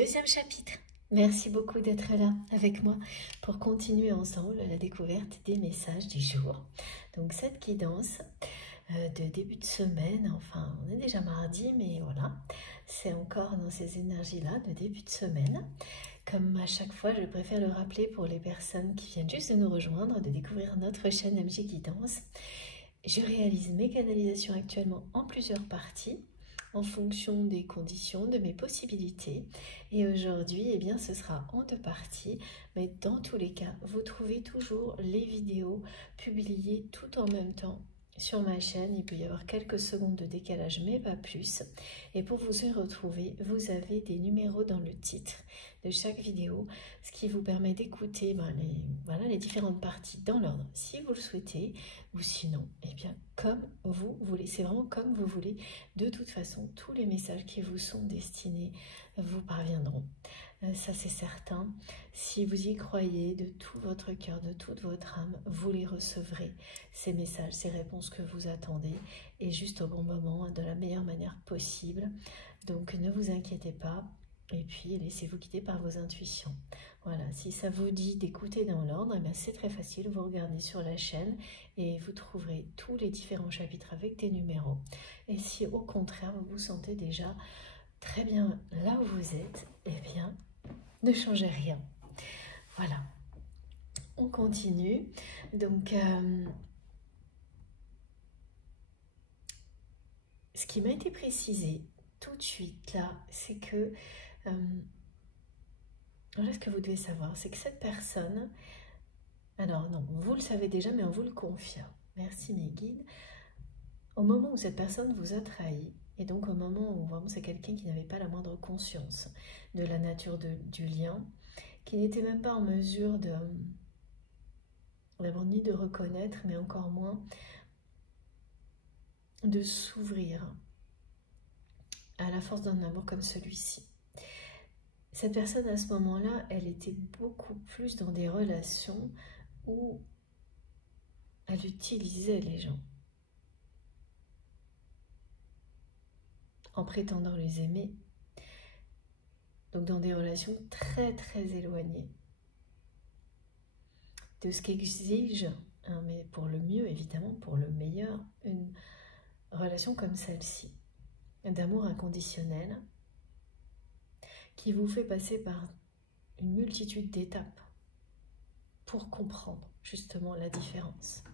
Deuxième chapitre. Merci beaucoup d'être là avec moi pour continuer ensemble la découverte des messages du jour. Donc cette guidance de début de semaine, enfin on est déjà mardi, mais voilà, c'est encore dans ces énergies-là de début de semaine. Comme à chaque fois, je préfère le rappeler pour les personnes qui viennent juste de nous rejoindre, de découvrir notre chaîne MJ Guidance. Je réalise mes canalisations actuellement en plusieurs parties, en fonction des conditions, de mes possibilités. Et aujourd'hui, eh bien, ce sera en 2 parties. Mais dans tous les cas, vous trouvez toujours les vidéos publiées tout en même temps sur ma chaîne. Il peut y avoir quelques secondes de décalage, mais pas plus. Et pour vous y retrouver, vous avez des numéros dans le titre de chaque vidéo, ce qui vous permet d'écouter les différentes parties dans l'ordre si vous le souhaitez, ou sinon, eh bien, comme vous voulez. C'est vraiment comme vous voulez. De toute façon, tous les messages qui vous sont destinés vous parviendront. Ça, c'est certain. Si vous y croyez de tout votre cœur, de toute votre âme, vous les recevrez, ces messages, ces réponses que vous attendez, et juste au bon moment, de la meilleure manière possible. Donc, ne vous inquiétez pas. Et puis, laissez-vous guider par vos intuitions. Voilà, si ça vous dit d'écouter dans l'ordre, eh c'est très facile. Vous regardez sur la chaîne et vous trouverez tous les différents chapitres avec des numéros. Et si au contraire, vous vous sentez déjà très bien là où vous êtes, eh bien, ne changez rien. Voilà, on continue. Donc, ce qui m'a été précisé tout de suite là, c'est que voilà, ce que vous devez savoir, c'est que cette personne, alors non, vous le savez déjà, mais on vous le confirme. Merci mes guides. Au moment où cette personne vous a trahi, et donc au moment où vraiment c'est quelqu'un qui n'avait pas la moindre conscience de la nature du lien, qui n'était même pas en mesure d'abord ni de reconnaître, mais encore moins de s'ouvrir à la force d'un amour comme celui-ci. Cette personne, à ce moment-là, elle était beaucoup plus dans des relations où elle utilisait les gens en prétendant les aimer. Donc dans des relations très très éloignées de ce qu'exige, mais pour le mieux évidemment, pour le meilleur, une relation comme celle-ci, d'amour inconditionnel, qui vous fait passer par une multitude d'étapes pour comprendre justement la différence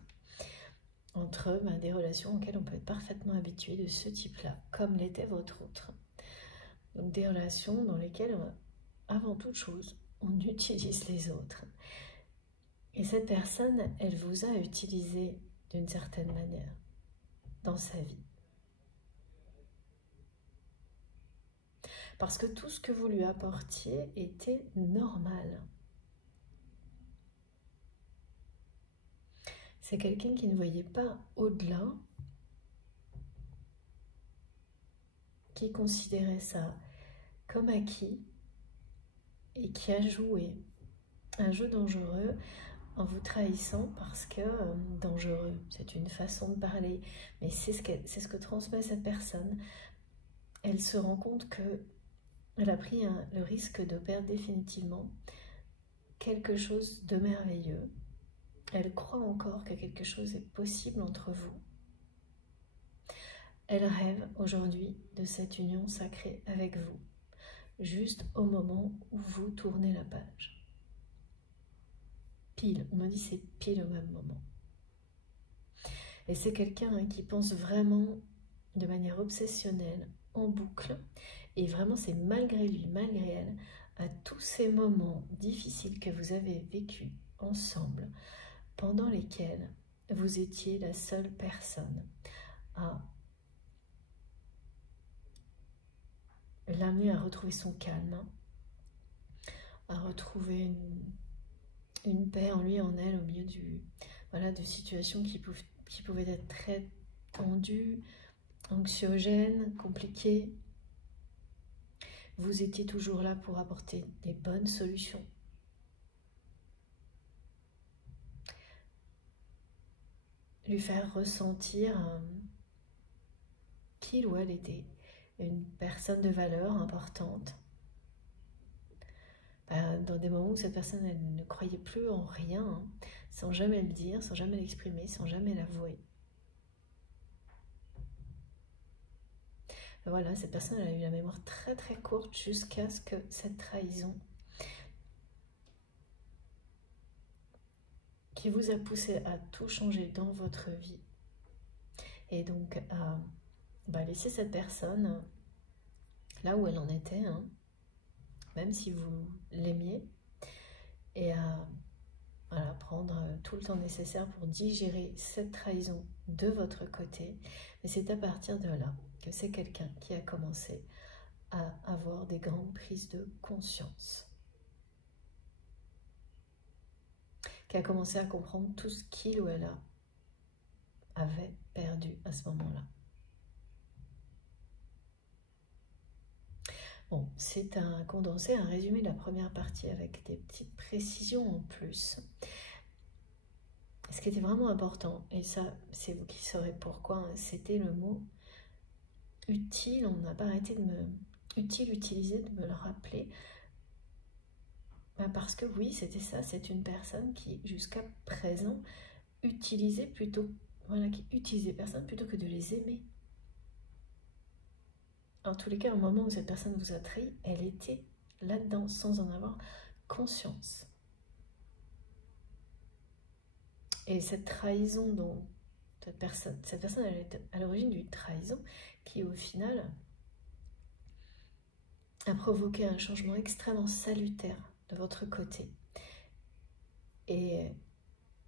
entre des relations auxquelles on peut être parfaitement habitué de ce type-là, comme l'était votre autre. Donc des relations dans lesquelles, avant toute chose, on utilise les autres. Et cette personne, elle vous a utilisé d'une certaine manière dans sa vie. Parce que tout ce que vous lui apportiez était normal. C'est quelqu'un qui ne voyait pas au-delà, qui considérait ça comme acquis et qui a joué un jeu dangereux en vous trahissant parce que, dangereux, c'est une façon de parler, mais c'est ce que transmet cette personne. Elle se rend compte qu'elle a pris le risque de perdre définitivement quelque chose de merveilleux. Elle croit encore que quelque chose est possible entre vous. Elle rêve aujourd'hui de cette union sacrée avec vous, juste au moment où vous tournez la page. Pile, on me dit c'est pile au même moment. Et c'est quelqu'un qui pense vraiment de manière obsessionnelle, en boucle, et vraiment c'est malgré lui, malgré elle, à tous ces moments difficiles que vous avez vécus ensemble, pendant lesquels vous étiez la seule personne à l'amener à retrouver son calme, à retrouver une paix en lui, en elle, au milieu de situations qui pouvaient être très tendues, anxiogènes, compliquées. Vous étiez toujours là pour apporter des bonnes solutions. Lui faire ressentir qu'il ou elle était une personne de valeur importante, dans des moments où cette personne elle ne croyait plus en rien, hein, sans jamais le dire, sans jamais l'exprimer, sans jamais l'avouer. Voilà, cette personne elle a eu la mémoire très très courte jusqu'à ce que cette trahison qui vous a poussé à tout changer dans votre vie et donc à laisser cette personne là où elle en était, hein, même si vous l'aimiez, et à voilà, prendre tout le temps nécessaire pour digérer cette trahison de votre côté. Mais c'est à partir de là que c'est quelqu'un qui a commencé à avoir des grandes prises de conscience, qui a commencé à comprendre tout ce qu'il ou elle avait perdu à ce moment-là. Bon, c'est un condensé, un résumé de la première partie avec des petites précisions en plus. Ce qui était vraiment important, et ça, c'est vous qui saurez pourquoi, c'était le mot utile. On n'a pas arrêté de me... utiliser, de me le rappeler. Parce que oui, c'était ça, c'est une personne qui, jusqu'à présent, utilisait plutôt... Voilà, qui utilisait personne plutôt que de les aimer. En tous les cas, au moment où cette personne vous a trahi, elle était là-dedans sans en avoir conscience. Et cette trahison dont cette personne elle est à l'origine d'une trahison qui au final a provoqué un changement extrêmement salutaire de votre côté. Et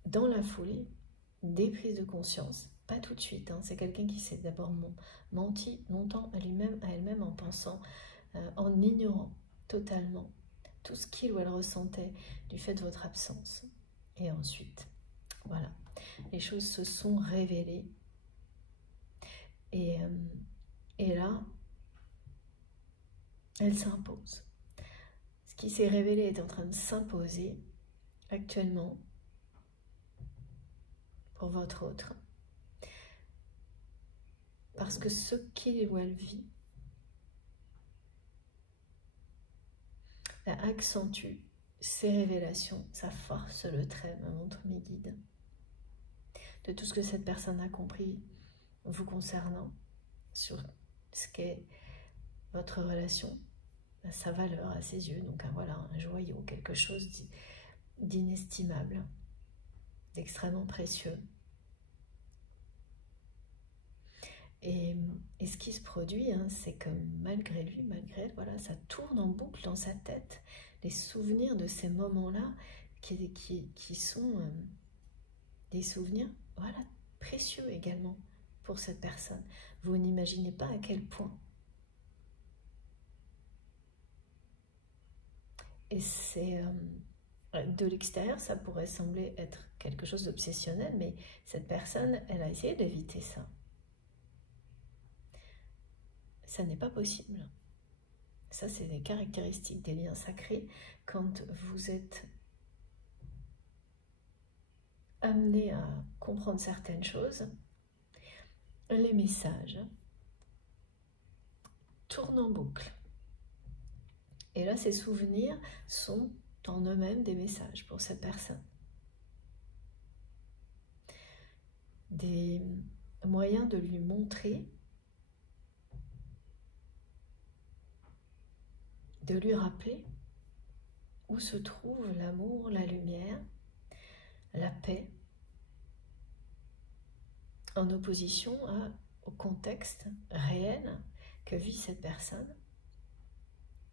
dans la foulée, des prises de conscience, pas tout de suite, hein, c'est quelqu'un qui s'est d'abord menti longtemps à lui-même, à elle-même, en pensant, en ignorant totalement tout ce qu'il ou elle ressentait du fait de votre absence. Et ensuite, voilà, les choses se sont révélées. Et là, elle s'impose. Ce qui s'est révélé est en train de s'imposer actuellement pour votre autre. Parce que ce qu'il ou elle vit accentue ses révélations, ça force le trait, me montre mes guides, de tout ce que cette personne a compris vous concernant, sur ce qu'est votre relation, sa valeur à ses yeux. Donc voilà, un joyau, quelque chose d'inestimable, d'extrêmement précieux. Et ce qui se produit, hein, c'est que malgré lui, malgré elle, voilà, ça tourne en boucle dans sa tête, les souvenirs de ces moments-là qui sont des souvenirs, voilà, précieux également pour cette personne. Vous n'imaginez pas à quel point. Et c'est de l'extérieur, ça pourrait sembler être quelque chose d'obsessionnel, mais cette personne, elle a essayé d'éviter ça. Ça n'est pas possible. Ça, c'est des caractéristiques des liens sacrés. Quand vous êtes amené à comprendre certaines choses, les messages tournent en boucle. Et là, ces souvenirs sont en eux-mêmes des messages pour cette personne. Des moyens de lui montrer, de lui rappeler où se trouve l'amour, la lumière, la paix, en opposition au contexte réel que vit cette personne,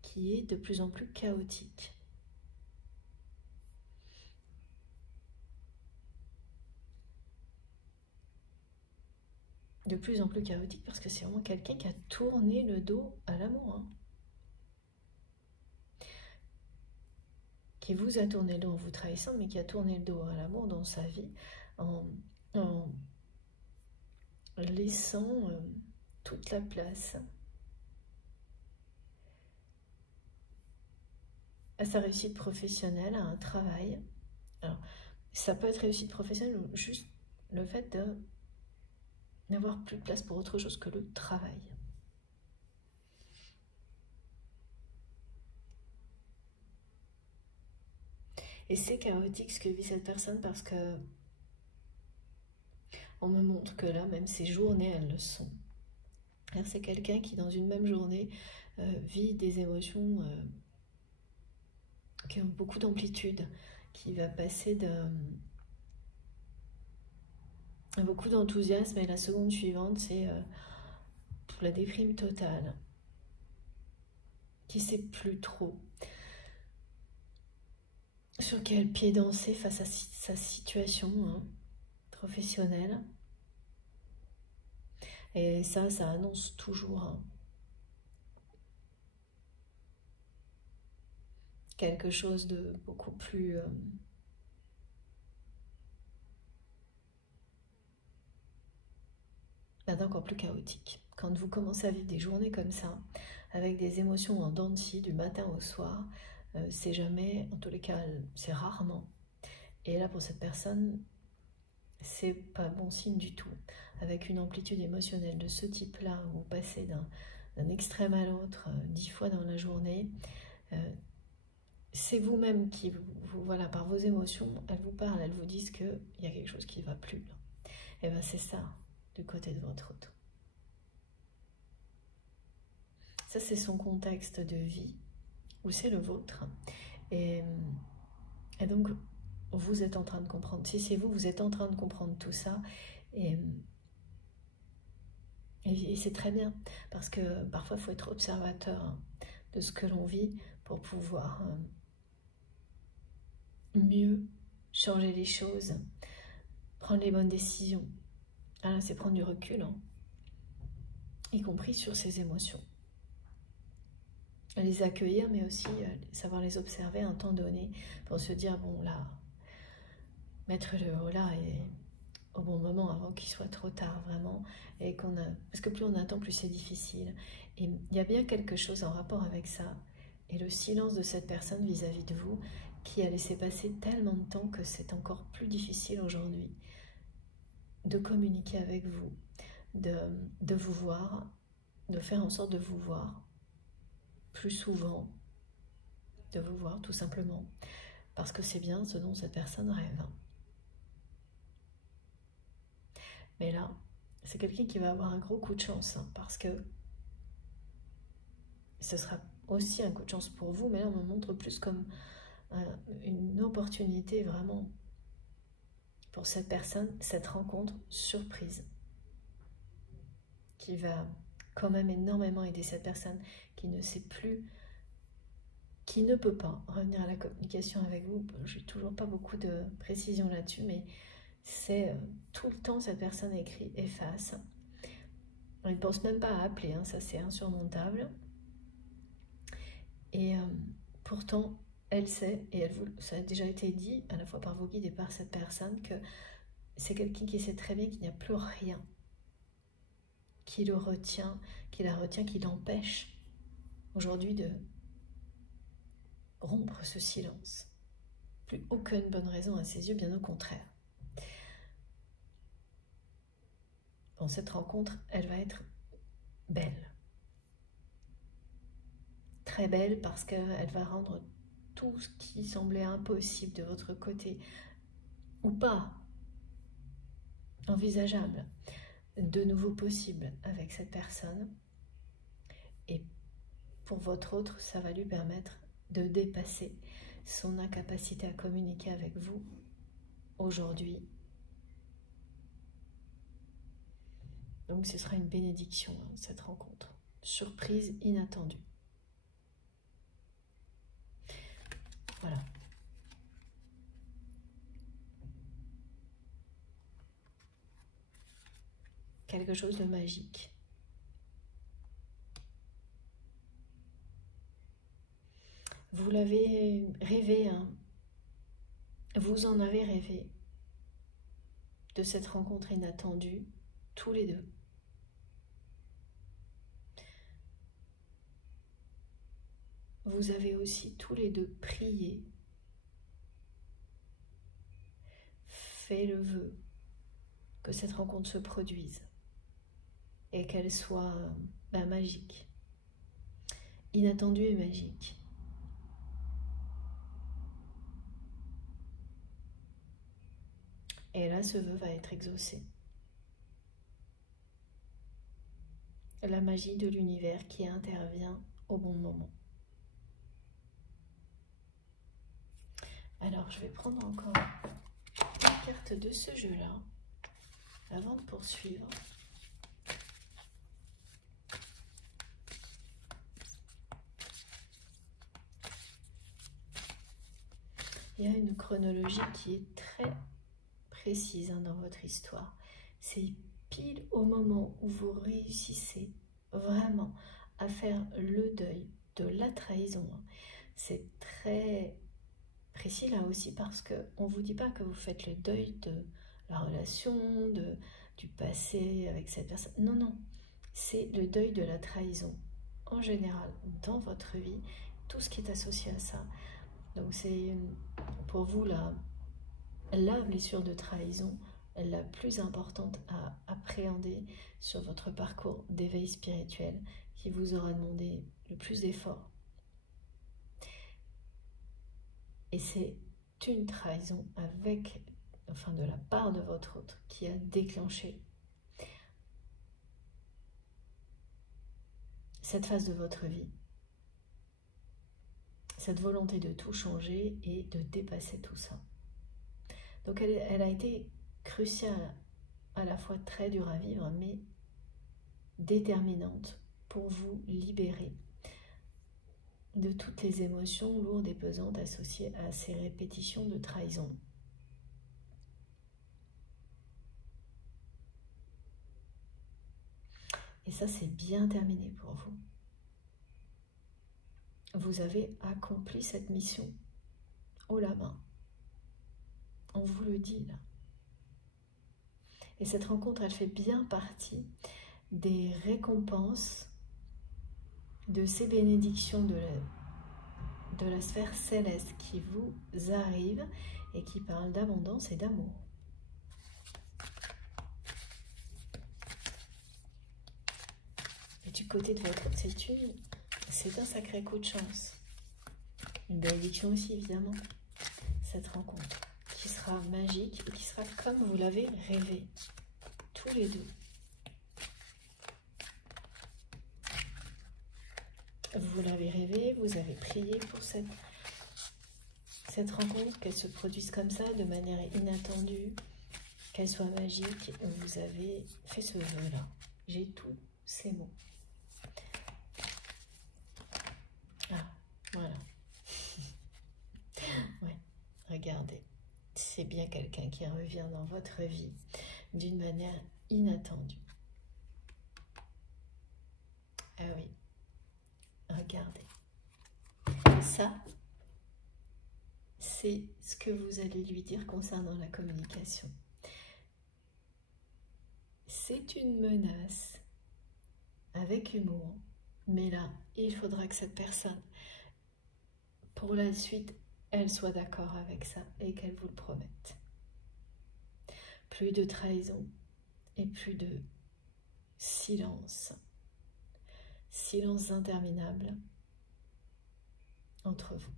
qui est de plus en plus chaotique. De plus en plus chaotique parce que c'est vraiment quelqu'un qui a tourné le dos à l'amour. Hein. Qui vous a tourné le dos en vous trahissant, mais qui a tourné le dos à l'amour dans sa vie en laissant toute la place à sa réussite professionnelle, à un travail. Alors, ça peut être réussite professionnelle ou juste le fait de n'avoir plus de place pour autre chose que le travail. Et c'est chaotique ce que vit cette personne parce que on me montre que là, même ces journées, elles le sont. C'est quelqu'un qui, dans une même journée, vit des émotions qui ont beaucoup d'amplitude, qui va passer de beaucoup d'enthousiasme et la seconde suivante, c'est la déprime totale, qui ne sait plus trop sur quel pied danser face à sa situation professionnelle. Et ça annonce toujours quelque chose de beaucoup plus d'encore plus chaotique. Quand vous commencez à vivre des journées comme ça, avec des émotions en dents de scie du matin au soir, c'est jamais, en tous les cas, c'est rarement. Et là, pour cette personne, c'est pas bon signe du tout. Avec une amplitude émotionnelle de ce type-là, où vous passez d'un extrême à l'autre 10 fois dans la journée, c'est vous-même qui, voilà, par vos émotions, elles vous parlent, elles vous disent qu'il y a quelque chose qui ne va plus. Et bien c'est ça, du côté de votre autre. Ça, c'est son contexte de vie, ou c'est le vôtre. Et donc, vous êtes en train de comprendre. Si c'est vous, vous êtes en train de comprendre tout ça. Et c'est très bien, parce que parfois, il faut être observateur de ce que l'on vit pour pouvoir mieux changer les choses, prendre les bonnes décisions. Alors, c'est prendre du recul, y compris sur ses émotions. Les accueillir, mais aussi savoir les observer à un temps donné pour se dire, bon là, mettre le haut là et au bon moment avant qu'il soit trop tard vraiment, et parce que plus on attend, plus c'est difficile. Et il y a bien quelque chose en rapport avec ça, et le silence de cette personne vis-à-vis de vous, qui a laissé passer tellement de temps que c'est encore plus difficile aujourd'hui de communiquer avec vous, de vous voir, de faire en sorte de vous voir plus souvent, de vous voir tout simplement, parce que c'est bien ce dont cette personne rêve. Mais là, c'est quelqu'un qui va avoir un gros coup de chance, parce que ce sera aussi un coup de chance pour vous, mais là on me montre plus comme une opportunité vraiment pour cette personne, cette rencontre surprise, qui va quand même énormément aider cette personne qui ne sait plus, qui ne peut pas revenir à la communication avec vous. Je n'ai toujours pas beaucoup de précision là-dessus, mais c'est tout le temps cette personne écrit efface. Elle ne pense même pas à appeler, ça c'est insurmontable. Et pourtant, elle sait, et ça a déjà été dit à la fois par vos guides et par cette personne, que c'est quelqu'un qui sait très bien qu'il n'y a plus rien qui le retient, qui la retient, qui l'empêche aujourd'hui de rompre ce silence. Plus aucune bonne raison à ses yeux, bien au contraire. Bon, cette rencontre, elle va être belle. Très belle parce qu'elle va rendre tout ce qui semblait impossible de votre côté, ou pas, envisageable, de nouveau possible avec cette personne. Et pour votre autre, ça va lui permettre de dépasser son incapacité à communiquer avec vous aujourd'hui. Donc ce sera une bénédiction, cette rencontre. Surprise inattendue. Voilà. Quelque chose de magique. Vous l'avez rêvé, vous en avez rêvé de cette rencontre inattendue, tous les deux. Vous avez aussi tous les deux prié, fait le vœu que cette rencontre se produise et qu'elle soit magique, inattendue et magique. Et là, ce vœu va être exaucé. La magie de l'univers qui intervient au bon moment. Alors, je vais prendre encore une carte de ce jeu-là avant de poursuivre. Il y a une chronologie qui est très précise dans votre histoire. C'est pile au moment où vous réussissez vraiment à faire le deuil de la trahison. C'est très précis là aussi parce qu'on ne vous dit pas que vous faites le deuil de la relation, du passé avec cette personne. Non, non, c'est le deuil de la trahison en général dans votre vie, tout ce qui est associé à ça. Donc c'est pour vous la blessure de trahison la plus importante à appréhender sur votre parcours d'éveil spirituel qui vous aura demandé le plus d'efforts. Et c'est une trahison de la part de votre autre qui a déclenché cette phase de votre vie, cette volonté de tout changer et de dépasser tout ça. Donc elle a été cruciale, à la fois très dure à vivre, mais déterminante pour vous libérer de toutes les émotions lourdes et pesantes associées à ces répétitions de trahison. Et ça, c'est bien terminé pour vous. Vous avez accompli cette mission haut la main. On vous le dit là. Et cette rencontre, elle fait bien partie des récompenses de ces bénédictions de la sphère céleste qui vous arrivent et qui parlent d'abondance et d'amour. Et du côté de votre c'est un sacré coup de chance. Une bénédiction aussi, évidemment, cette rencontre qui sera magique et qui sera comme vous l'avez rêvé, tous les deux. Vous l'avez rêvé, vous avez prié pour cette rencontre, qu'elle se produise comme ça, de manière inattendue, qu'elle soit magique. Vous avez fait ce vœu-là. J'ai tous ces mots. Ah, voilà. Ouais, regardez. C'est bien quelqu'un qui revient dans votre vie d'une manière inattendue. Ah oui. Regardez. Ça, c'est ce que vous allez lui dire concernant la communication. C'est une menace avec humour, mais là, il faudra que cette personne, pour la suite, elle soit d'accord avec ça et qu'elle vous le promette. Plus de trahison et plus de silence. Silence interminable entre vous.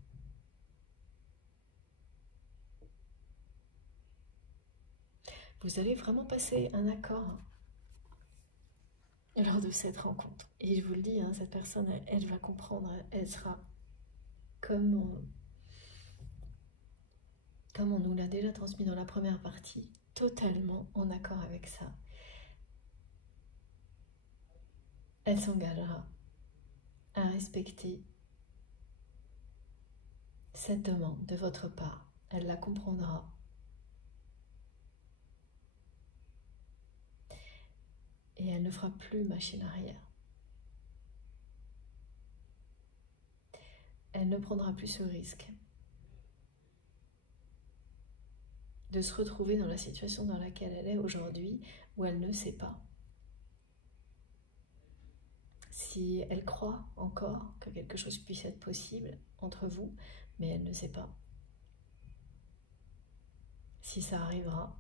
Vous allez vraiment passer un accord lors de cette rencontre. Et je vous le dis, hein, cette personne, elle va comprendre, elle sera comme on nous l'a déjà transmis dans la première partie, totalement en accord avec ça. Elle s'engagera à respecter cette demande de votre part. Elle la comprendra. Et elle ne fera plus machine arrière. Elle ne prendra plus ce risque de se retrouver dans la situation dans laquelle elle est aujourd'hui, où elle ne sait pas si elle croit encore que quelque chose puisse être possible entre vous, mais elle ne sait pas si ça arrivera.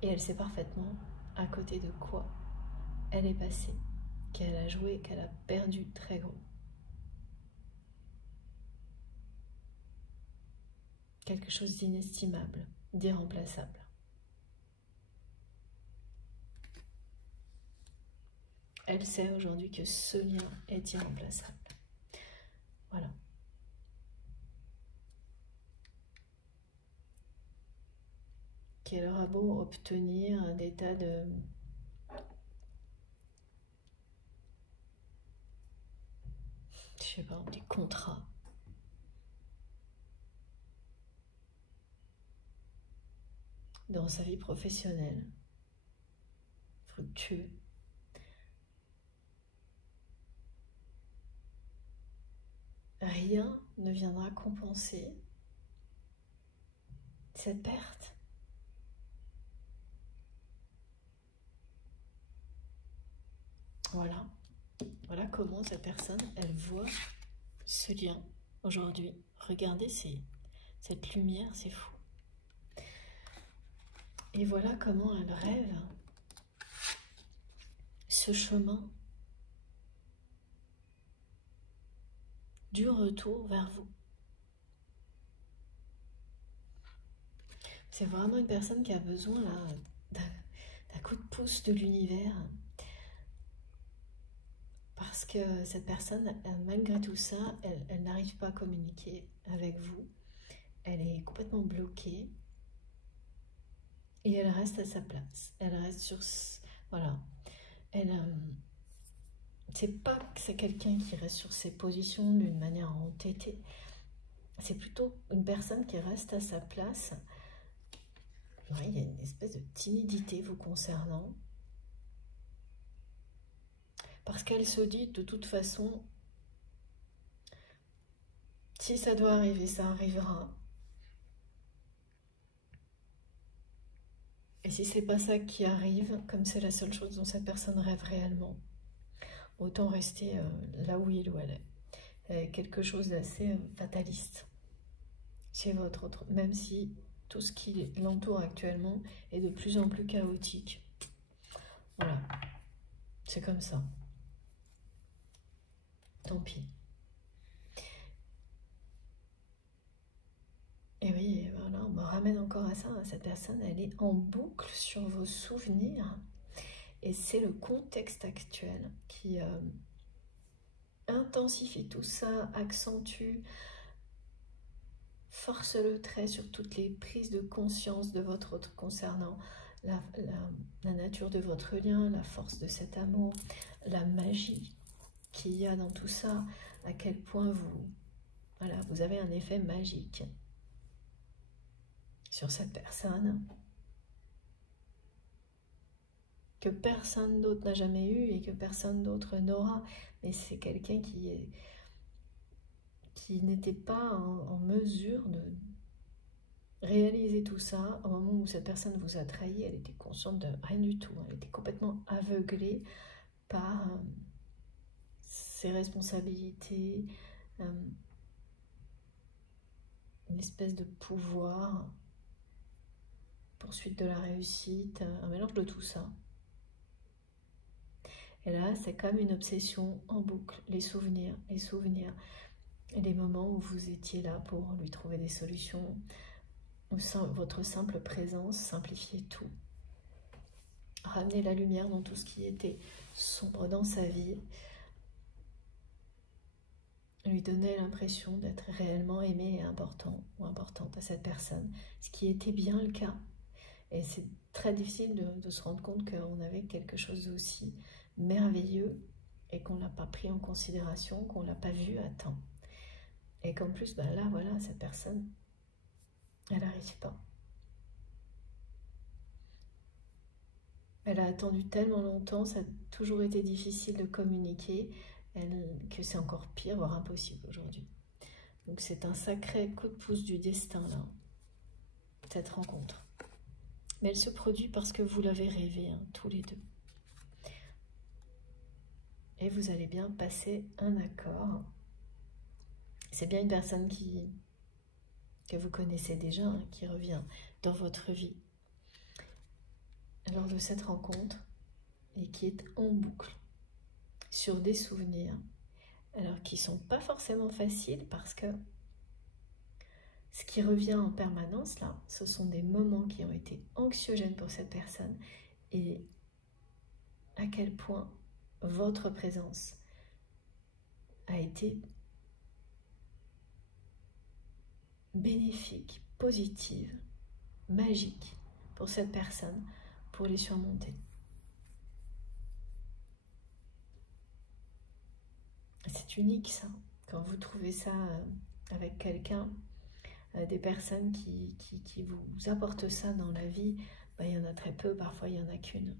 Et elle sait parfaitement à côté de quoi elle est passée, qu'elle a joué, qu'elle a perdu très gros. Quelque chose d'inestimable d'irremplaçable. Elle sait aujourd'hui que ce lien est irremplaçable. Voilà. Qu'elle aura beau obtenir des tas de... je sais pas, des contrats. Dans sa vie professionnelle, fructueux. Rien ne viendra compenser cette perte. Voilà. Voilà comment cette personne, elle voit ce lien aujourd'hui. Regardez cette lumière, c'est fou. Et voilà comment elle rêve ce chemin du retour vers vous. C'est vraiment une personne qui a besoin d'un coup de pouce de l'univers. Parce que cette personne, malgré tout ça, elle n'arrive pas à communiquer avec vous. Elle est complètement bloquée. Et elle reste à sa place. Elle reste sur... voilà. C'est pas que c'est quelqu'un qui reste sur ses positions d'une manière entêtée. C'est plutôt une personne qui reste à sa place. Ouais, il y a une espèce de timidité vous concernant. Parce qu'elle se dit, de toute façon, si ça doit arriver, ça arrivera. Et si c'est pas ça qui arrive, comme c'est la seule chose dont cette personne rêve réellement, autant rester là où il ou elle est. Quelque chose d'assez fataliste chez votre autre, même si tout ce qui l'entoure actuellement est de plus en plus chaotique. Voilà, c'est comme ça. Tant pis. Et oui, voilà, on me ramène encore à ça. Cette personne, elle est en boucle sur vos souvenirs. Et c'est le contexte actuel qui intensifie tout ça, accentue, force le trait sur toutes les prises de conscience de votre autre concernant la nature de votre lien, la force de cet amour, la magie qu'il y a dans tout ça, à quel point vous avez un effet magique sur cette personne que personne d'autre n'a jamais eu et que personne d'autre n'aura. Mais c'est quelqu'un qui n'était pas en mesure de réaliser tout ça au moment où cette personne vous a trahi. Elle était consciente de rien du tout. Elle était complètement aveuglée par ses responsabilités, une espèce de pouvoir, poursuite de la réussite, un mélange de tout ça. Et là, c'est comme une obsession en boucle, les souvenirs, et les moments où vous étiez là pour lui trouver des solutions, où votre simple présence simplifiait tout. Ramener la lumière dans tout ce qui était sombre dans sa vie, lui donner l'impression d'être réellement aimé et important ou importante à cette personne, ce qui était bien le cas. Et c'est très difficile de se rendre compte qu'on avait quelque chose d'aussi merveilleux et qu'on ne l'a pas pris en considération, qu'on ne l'a pas vu à temps. Et qu'en plus, là, voilà, cette personne, elle n'arrive pas. Elle a attendu tellement longtemps, ça a toujours été difficile de communiquer, que c'est encore pire, voire impossible aujourd'hui. Donc c'est un sacré coup de pouce du destin, là, cette rencontre. Mais elle se produit parce que vous l'avez rêvé, hein, tous les deux. Et vous allez bien passer un accord. C'est bien une personne que vous connaissez déjà, hein, qui revient dans votre vie lors de cette rencontre et qui est en boucle sur des souvenirs, alors qui ne sont pas forcément faciles parce que Ce qui revient en permanence, là, ce sont des moments qui ont été anxiogènes pour cette personne et à quel point votre présence a été bénéfique, positive, magique pour cette personne, pour les surmonter. C'est unique ça, quand vous trouvez ça avec quelqu'un, des personnes qui vous apportent ça dans la vie, ben, il y en a très peu, parfois il n'y en a qu'une.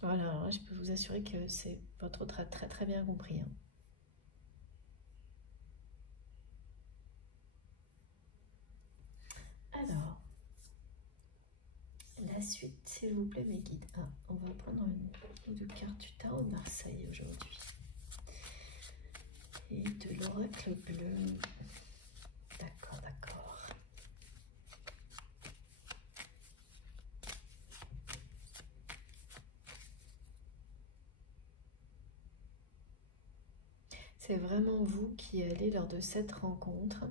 Voilà, alors là, je peux vous assurer que c'est votre autre a très très bien compris. Hein. Alors, la suite, s'il vous plaît, mes guides. Ah, on va prendre une ou deux cartes du tarot de Marseille aujourd'hui. Et de l'oracle bleu. D'accord, d'accord. C'est vraiment vous qui allez, lors de cette rencontre,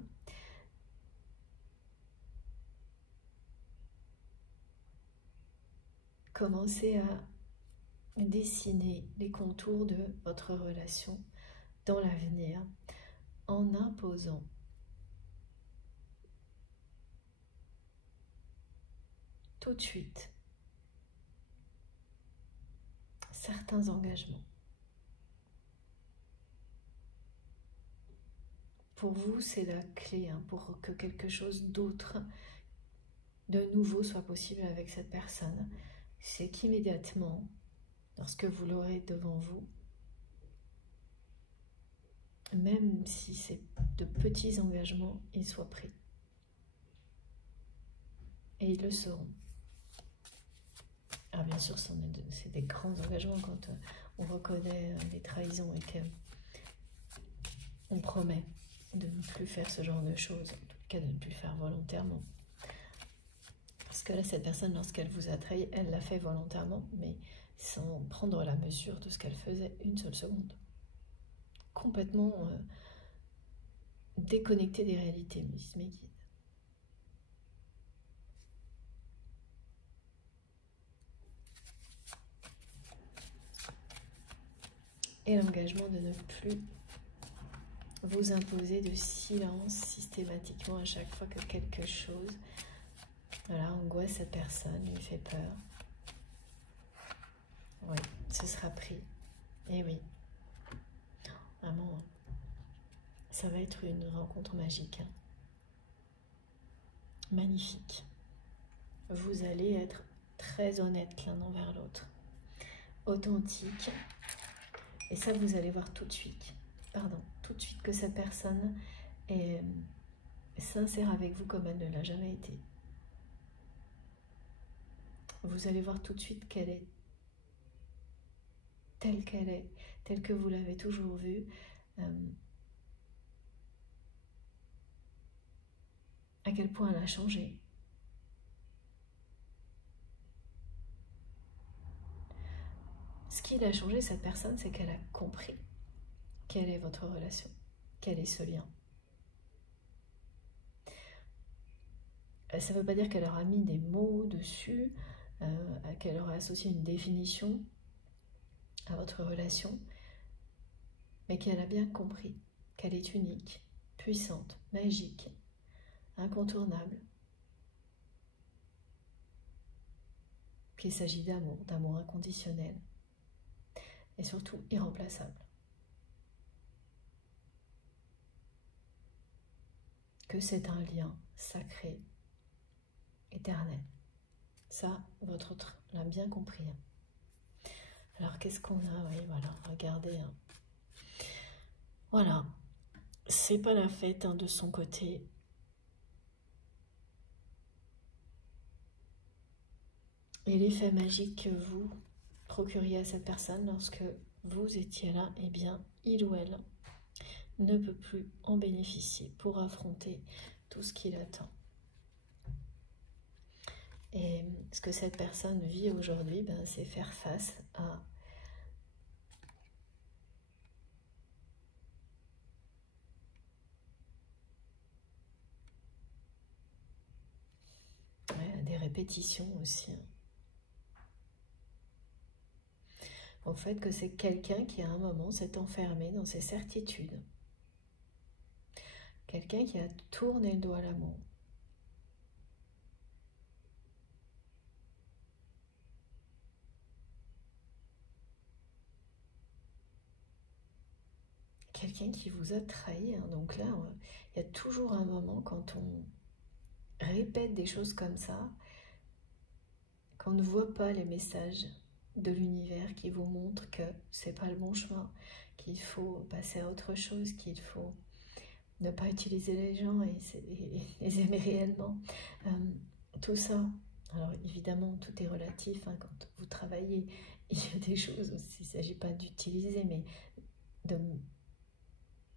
commencer à dessiner les contours de votre relation dans l'avenir en imposant tout de suite certains engagements. Pour vous, c'est la clé hein, pour que quelque chose d'autre, de nouveau, soit possible avec cette personne. C'est qu'immédiatement, lorsque vous l'aurez devant vous, même si c'est de petits engagements, ils soient pris. Et ils le seront. Ah, bien sûr, c'est des grands engagements quand on reconnaît les trahisons et qu'on promet de ne plus faire ce genre de choses, en tout cas de ne plus le faire volontairement. Parce que là, cette personne, lorsqu'elle vous a trahi, elle l'a fait volontairement, mais sans prendre la mesure de ce qu'elle faisait une seule seconde. Complètement déconnectée des réalités, me disent mes guides. Et l'engagement de ne plus vous imposer de silence systématiquement à chaque fois que quelque chose angoisse cette personne, lui fait peur. Oui, ce sera pris. Et oui, vraiment, ça va être une rencontre magique. Hein. Magnifique. Vous allez être très honnête l'un envers l'autre. Authentique. Et ça, vous allez voir tout de suite. Tout de suite que cette personne est sincère avec vous comme elle ne l'a jamais été. Vous allez voir tout de suite qu'elle est telle qu'elle est, telle que vous l'avez toujours vue. À quel point elle a changé. Ce qui l'a changé, cette personne, c'est qu'elle a compris quelle est votre relation, quel est ce lien. Ça ne veut pas dire qu'elle aura mis des mots dessus, qu'elle aura associé une définition à votre relation, mais qu'elle a bien compris qu'elle est unique, puissante, magique, incontournable, qu'il s'agit d'amour inconditionnel et surtout irremplaçable. Que c'est un lien sacré, éternel. Ça, votre autre l'a bien compris. Alors, qu'est-ce qu'on a? Oui, voilà, regardez. Hein. Voilà, c'est pas la fête de son côté. Et l'effet magique que vous procuriez à cette personne lorsque vous étiez là, eh bien, il ou elle ne peut plus en bénéficier pour affronter tout ce qui l'attend. Et ce que cette personne vit aujourd'hui, ben, c'est faire face à répétition aussi. Au fait que c'est quelqu'un qui à un moment s'est enfermé dans ses certitudes. Quelqu'un qui a tourné le dos à l'amour. Quelqu'un qui vous a trahi. Hein. Donc là, il y a toujours un moment quand on répète des choses comme ça, qu'on ne voit pas les messages de l'univers qui vous montrent que c'est pas le bon chemin, qu'il faut passer à autre chose, qu'il faut ne pas utiliser les gens et les aimer réellement. Tout ça, alors évidemment tout est relatif, hein, quand vous travaillez, il y a des choses aussi, il ne s'agit pas d'utiliser, mais de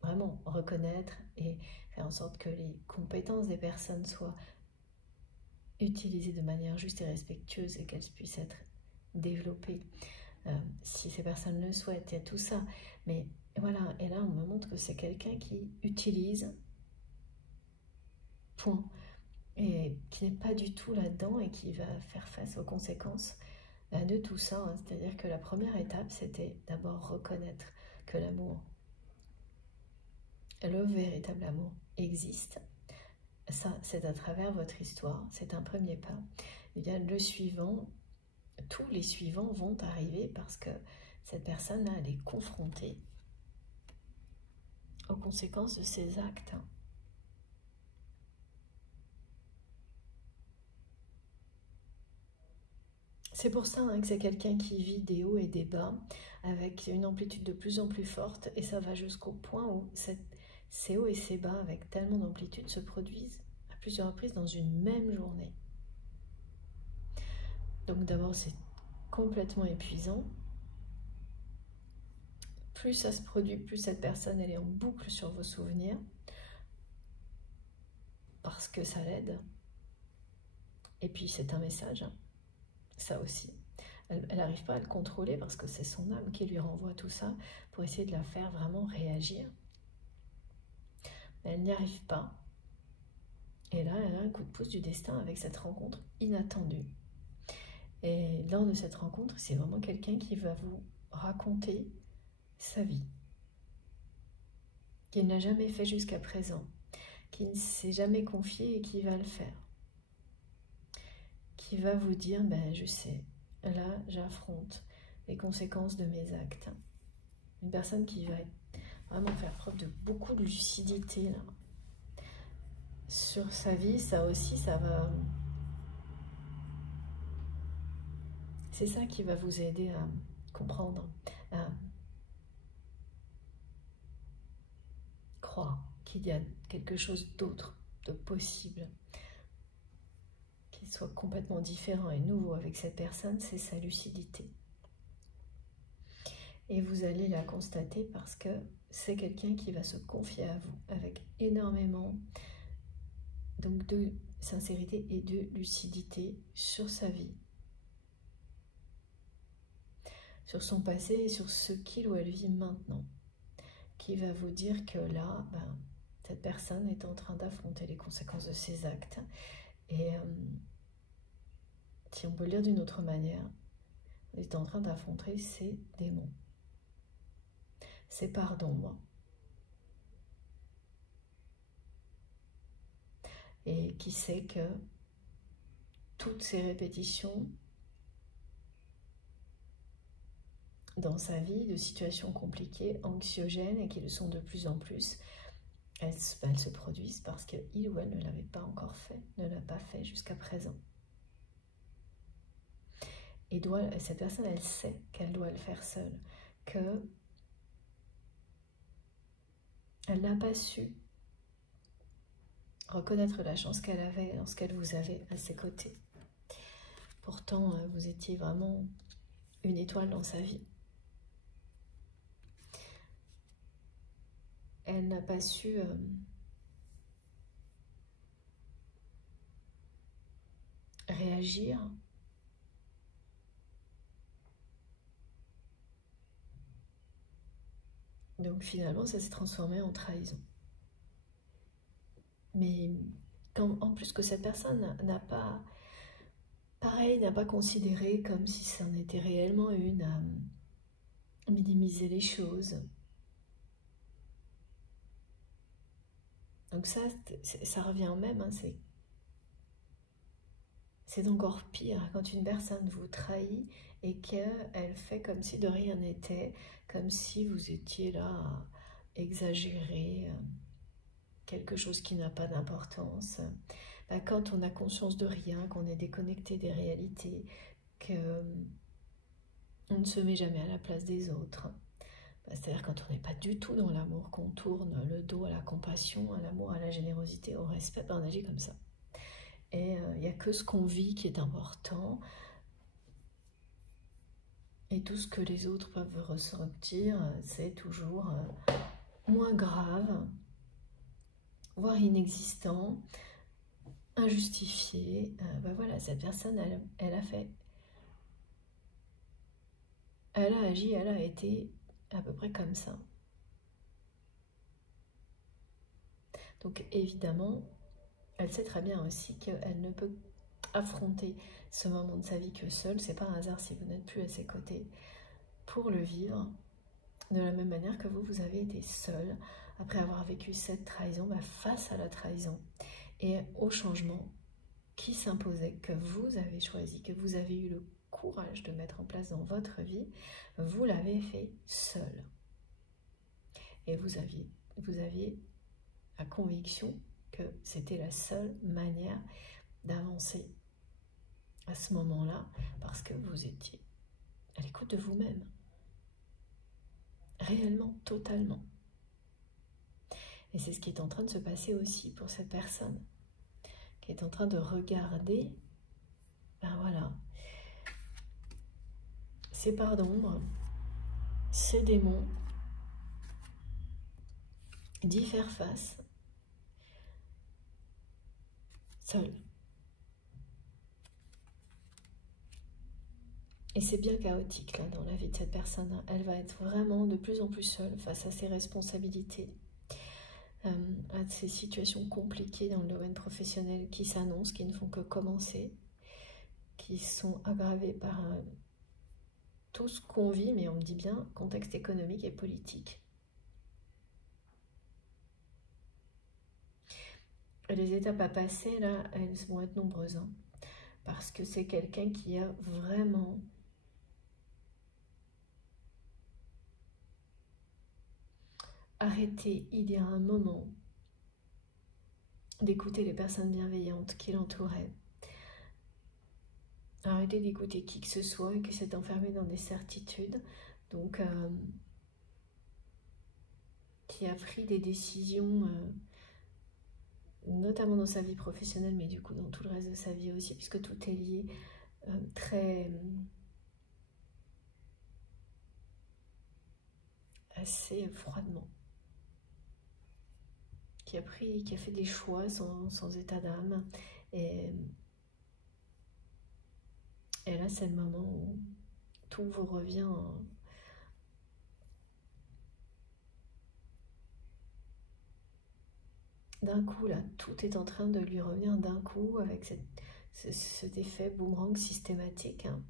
vraiment reconnaître et faire en sorte que les compétences des personnes soient utilisées de manière juste et respectueuse et qu'elles puissent être développées. Si ces personnes le souhaitent, il y a tout ça. Mais voilà, et là on me montre que c'est quelqu'un qui utilise, point, et qui n'est pas du tout là-dedans et qui va faire face aux conséquences de tout ça. Hein. C'est-à-dire que la première étape, c'était d'abord reconnaître que l'amour, le véritable amour, existe. Ça, c'est à travers votre histoire, c'est un premier pas. Et bien le suivant, tous les suivants vont arriver parce que cette personne-là, elle est confrontée aux conséquences de ses actes. C'est pour ça hein, que c'est quelqu'un qui vit des hauts et des bas, avec une amplitude de plus en plus forte, et ça va jusqu'au point où ces hauts et ces bas, avec tellement d'amplitude, se produisent à plusieurs reprises dans une même journée. Donc d'abord, c'est complètement épuisant. Plus ça se produit, plus cette personne elle est en boucle sur vos souvenirs, parce que ça l'aide. Et puis c'est un message, hein, ça aussi. Elle n'arrive pas à le contrôler parce que c'est son âme qui lui renvoie tout ça pour essayer de la faire vraiment réagir. Mais elle n'y arrive pas. Et là, elle a un coup de pouce du destin avec cette rencontre inattendue. Et lors de cette rencontre, c'est vraiment quelqu'un qui va vous raconter sa vie, qu'il n'a jamais fait jusqu'à présent, qui ne s'est jamais confié et qui va le faire. Qui va vous dire, ben, je sais, là j'affronte les conséquences de mes actes. Une personne qui va vraiment faire preuve de beaucoup de lucidité là. Sur sa vie, ça aussi, ça va... C'est ça qui va vous aider à comprendre, à croire qu'il y a quelque chose d'autre, de possible, qui soit complètement différent et nouveau avec cette personne, c'est sa lucidité. Et vous allez la constater parce que c'est quelqu'un qui va se confier à vous avec énormément donc de sincérité et de lucidité sur sa vie, sur son passé et sur ce qu'il ou elle vit maintenant, qui va vous dire que là, ben, cette personne est en train d'affronter les conséquences de ses actes. Et si on peut le dire d'une autre manière, elle est en train d'affronter ses démons, ses parts d'ombre. Et qui sait que toutes ces répétitions dans sa vie de situations compliquées, anxiogènes et qui le sont de plus en plus, elles se produisent parce qu'il ou elle ne l'avait pas encore fait, ne l'a pas fait jusqu'à présent. Et cette personne, elle sait qu'elle doit le faire seule, qu'elle n'a pas su reconnaître la chance qu'elle avait lorsqu'elle vous avait à ses côtés. Pourtant, vous étiez vraiment une étoile dans sa vie. Elle n'a pas su réagir donc finalement ça s'est transformé en trahison. Mais en plus que cette personne n'a pas pareil, n'a pas considéré comme si c'en était réellement une, à minimiser les choses. Donc ça revient au même, hein, c'est encore pire quand une personne vous trahit et qu'elle fait comme si de rien n'était, comme si vous étiez là à exagérer quelque chose qui n'a pas d'importance. Bah, quand on a conscience de rien, qu'on est déconnecté des réalités, qu'on ne se met jamais à la place des autres, bah, c'est-à-dire quand on n'est pas du tout dans l'amour, qu'on tourne le dos à la compassion, à l'amour, à la générosité, au respect, bah, on agit comme ça. Et il n'y a que ce qu'on vit qui est important. Et tout ce que les autres peuvent ressentir, c'est toujours moins grave, voire inexistant, injustifié. Ben voilà, cette personne, elle a fait, elle a agi, elle a été à peu près comme ça. Donc évidemment, elle sait très bien aussi qu'elle ne peut affronter ce moment de sa vie que seule. C'est pas un hasard si vous n'êtes plus à ses côtés pour le vivre. De la même manière que vous avez été seul après avoir vécu cette trahison, bah face à la trahison et au changement qui s'imposait, que vous avez choisi, que vous avez eu le courage de mettre en place dans votre vie, vous l'avez fait seul. Et vous aviez la conviction que c'était la seule manière d'avancer à ce moment-là, parce que vous étiez à l'écoute de vous-même. Réellement, totalement. Et c'est ce qui est en train de se passer aussi pour cette personne, qui est en train de regarder, ben voilà, ces parts d'ombre, ces démons, d'y faire face, seul. Et c'est bien chaotique là dans la vie de cette personne. Elle va être vraiment de plus en plus seule face à ses responsabilités, à ces situations compliquées dans le domaine professionnel qui s'annoncent, qui ne font que commencer, qui sont aggravées par tout ce qu'on vit, mais on me dit bien contexte économique et politique. Et les étapes à passer là, elles vont être nombreuses, hein, parce que c'est quelqu'un qui a vraiment arrêté il y a un moment d'écouter les personnes bienveillantes qui l'entouraient, arrêter d'écouter qui que ce soit et qui s'est enfermé dans des certitudes, donc qui a pris des décisions, notamment dans sa vie professionnelle, mais du coup dans tout le reste de sa vie aussi, puisque tout est lié très assez froidement. Qui a fait des choix sans état d'âme. Et là, c'est le moment où tout vous revient d'un coup, là. Tout est en train de lui revenir d'un coup avec cet effet boomerang systématique. Hein.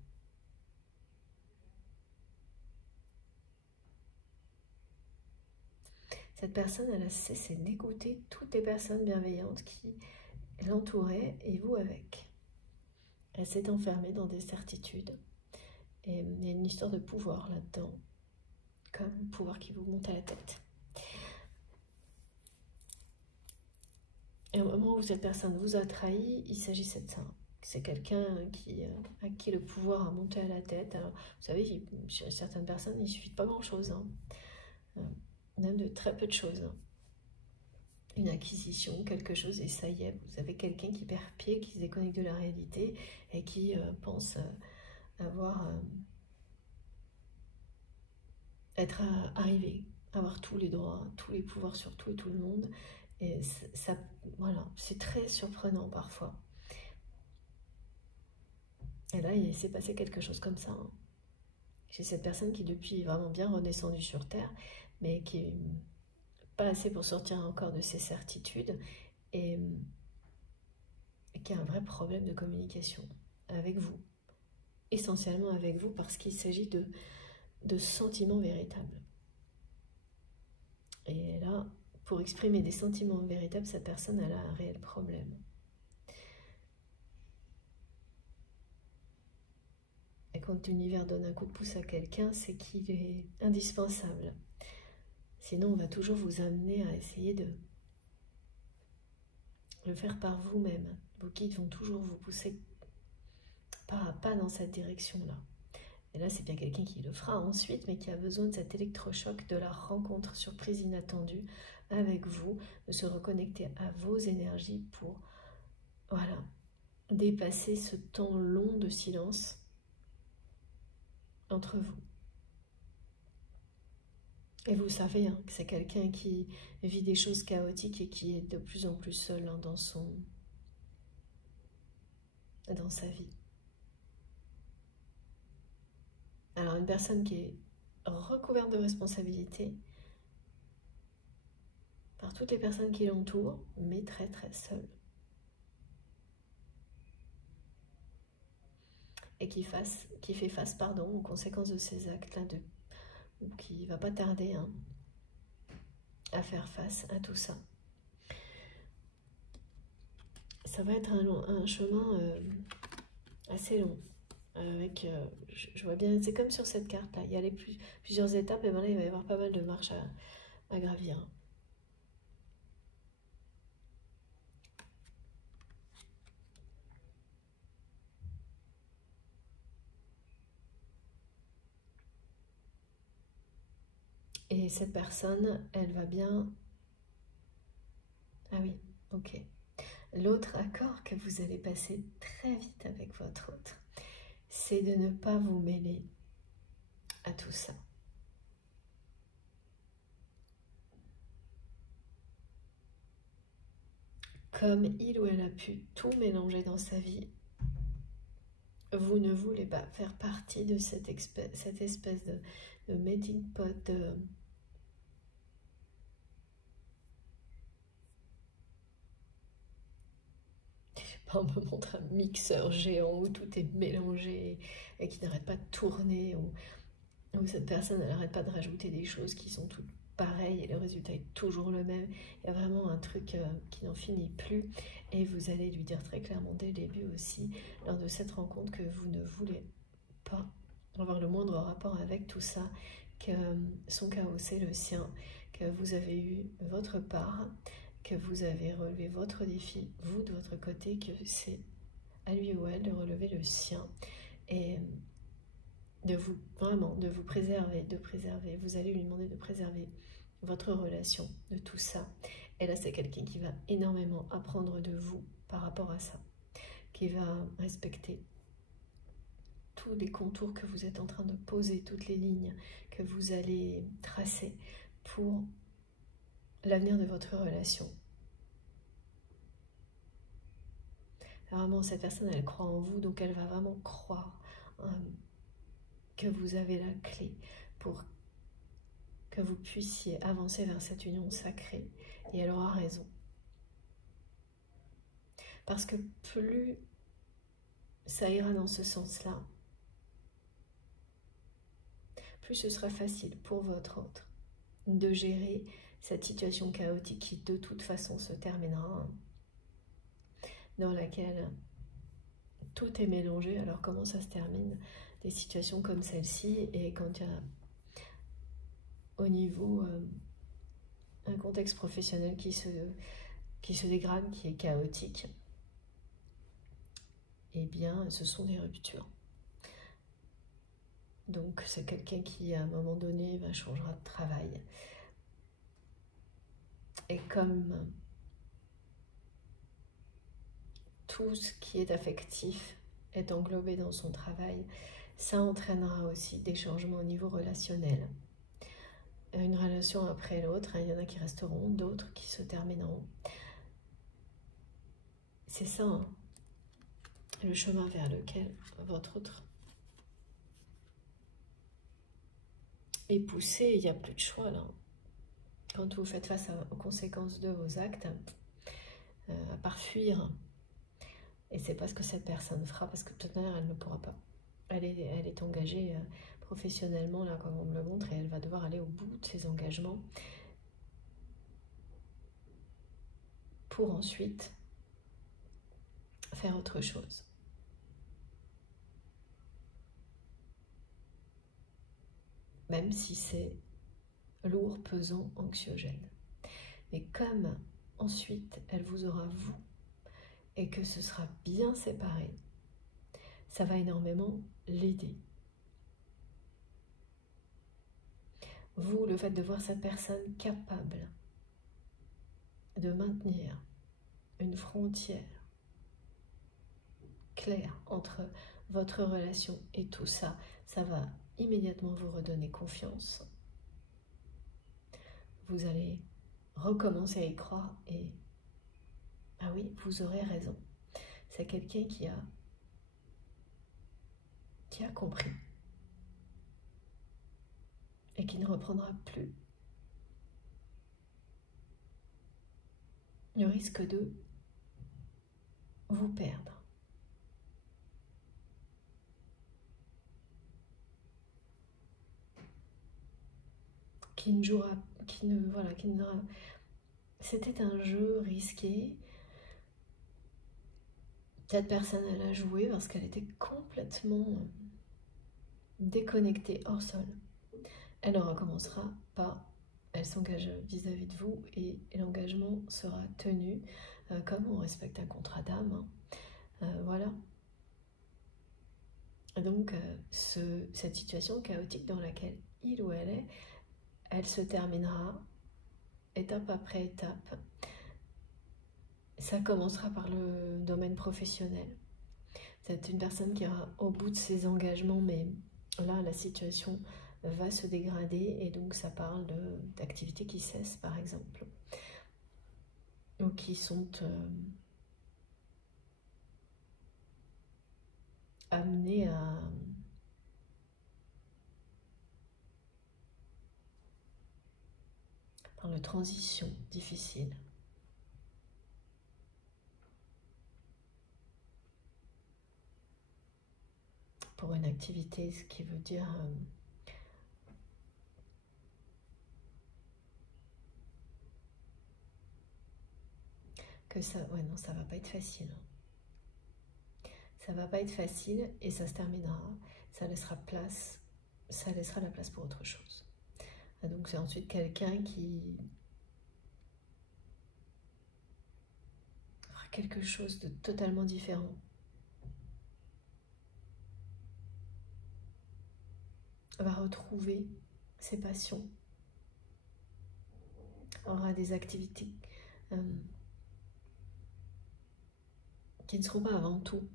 Cette personne, elle a cessé d'écouter toutes les personnes bienveillantes qui l'entouraient, et vous avec. Elle s'est enfermée dans des certitudes. Et il y a une histoire de pouvoir là-dedans, comme le pouvoir qui vous monte à la tête. Et au moment où cette personne vous a trahi, il s'agissait de ça. C'est quelqu'un à qui le pouvoir a monté à la tête. Alors, vous savez, chez certaines personnes, il suffit de pas grand-chose. Hein. Même de très peu de choses. Hein. Une acquisition, quelque chose, et ça y est, vous avez quelqu'un qui perd pied, qui se déconnecte de la réalité et qui pense être arrivé, avoir tous les droits, tous les pouvoirs sur tout et tout le monde. Et ça, voilà, c'est très surprenant parfois. Et là, il s'est passé quelque chose comme ça. Hein. J'ai cette personne qui depuis est vraiment bien redescendue sur Terre, mais qui est pas assez pour sortir encore de ses certitudes et qui a un vrai problème de communication. avec vous. Essentiellement avec vous parce qu'il s'agit de sentiments véritables. Et là, pour exprimer des sentiments véritables, cette personne elle a un réel problème. Et quand l'univers donne un coup de pouce à quelqu'un, c'est qu'il est indispensable. Sinon, on va toujours vous amener à essayer de le faire par vous-même. Vos guides vont toujours vous pousser pas à pas dans cette direction-là. Et là, c'est bien quelqu'un qui le fera ensuite, mais qui a besoin de cet électrochoc, de la rencontre surprise inattendue avec vous, de se reconnecter à vos énergies pour, voilà, dépasser ce temps long de silence entre vous. Et vous savez que c'est quelqu'un qui vit des choses chaotiques et qui est de plus en plus seul dans sa vie. Alors une personne qui est recouverte de responsabilités par toutes les personnes qui l'entourent, mais très très seule. Et qui fait face aux conséquences de ces actes-là, ou qui ne va pas tarder à faire face à tout ça. Ça va être un chemin assez long. Je vois bien, c'est comme sur cette carte-là, il y a plusieurs étapes, et là il va y avoir pas mal de marches à gravir. Et cette personne, elle va bien... Ah oui, ok. L'autre accord que vous allez passer très vite avec votre hôte, c'est de ne pas vous mêler à tout ça. Comme il ou elle a pu tout mélanger dans sa vie, vous ne voulez pas faire partie de cette espèce de melting pot, on me montre un mixeur géant où tout est mélangé et qui n'arrête pas de tourner, où cette personne n'arrête pas de rajouter des choses qui sont toutes pareilles et le résultat est toujours le même. Il y a vraiment un truc qui n'en finit plus et vous allez lui dire très clairement dès le début aussi, lors de cette rencontre, que vous ne voulez pas avoir le moindre rapport avec tout ça, que son chaos c'est le sien, que vous avez eu votre part, que vous avez relevé votre défi, vous de votre côté, que c'est à lui ou elle de relever le sien et de vous préserver, vous allez lui demander de préserver votre relation de tout ça. Et là, c'est quelqu'un qui va énormément apprendre de vous par rapport à ça, qui va respecter tous les contours que vous êtes en train de poser, toutes les lignes que vous allez tracer pour l'avenir de votre relation. Vraiment, cette personne, elle croit en vous, donc elle va vraiment croire que vous avez la clé pour que vous puissiez avancer vers cette union sacrée. Et elle aura raison. Parce que plus ça ira dans ce sens-là, plus ce sera facile pour votre autre de gérer cette situation chaotique qui de toute façon se terminera, dans laquelle tout est mélangé. Alors comment ça se termine? Des situations comme celle-ci, et quand il y a au niveau un contexte professionnel qui se dégrade, qui est chaotique, eh bien ce sont des ruptures. Donc c'est quelqu'un qui à un moment donné changera de travail. Et comme tout ce qui est affectif est englobé dans son travail, ça entraînera aussi des changements au niveau relationnel. Une relation après l'autre, il y en a qui resteront, d'autres qui se termineront. C'est ça, le chemin vers lequel votre autre est poussé. Il n'y a plus de choix là. Quand vous faites face aux conséquences de vos actes, à part fuir, Et c'est pas ce que cette personne fera, parce que de toute manière, elle ne pourra pas. Elle est engagée professionnellement, là, comme on me le montre, et elle va devoir aller au bout de ses engagements pour ensuite faire autre chose. Même si c'est lourd, pesant, anxiogène. Mais comme ensuite elle vous aura vous et que ce sera bien séparé, ça va énormément l'aider. Vous, le fait de voir cette personne capable de maintenir une frontière claire entre votre relation et tout ça, ça va immédiatement vous redonner confiance. Vous allez recommencer à y croire et ah oui, vous aurez raison. C'est quelqu'un qui a compris et qui ne reprendra plus. Le risque de vous perdre. Qui ne jouera, c'était un jeu risqué. Cette personne, elle a joué parce qu'elle était complètement déconnectée hors sol. Elle ne recommencera pas. Elle s'engage vis-à-vis de vous et l'engagement sera tenu comme on respecte un contrat d'âme. Voilà. Donc, cette situation chaotique dans laquelle il ou elle est, elle se terminera étape après étape. Ça commencera par le domaine professionnel. C'est une personne qui ira au bout de ses engagements, mais là, la situation va se dégrader et donc ça parle d'activités qui cessent, par exemple, ou qui sont amenées dans une transition difficile. Pour une activité, ce qui veut dire que ça, ouais non, ça va pas être facile. Ça va pas être facile et ça se terminera. Ça laissera la place pour autre chose. Et donc c'est ensuite quelqu'un qui fera quelque chose de totalement différent. Va retrouver ses passions, aura des activités qui ne seront pas avant tout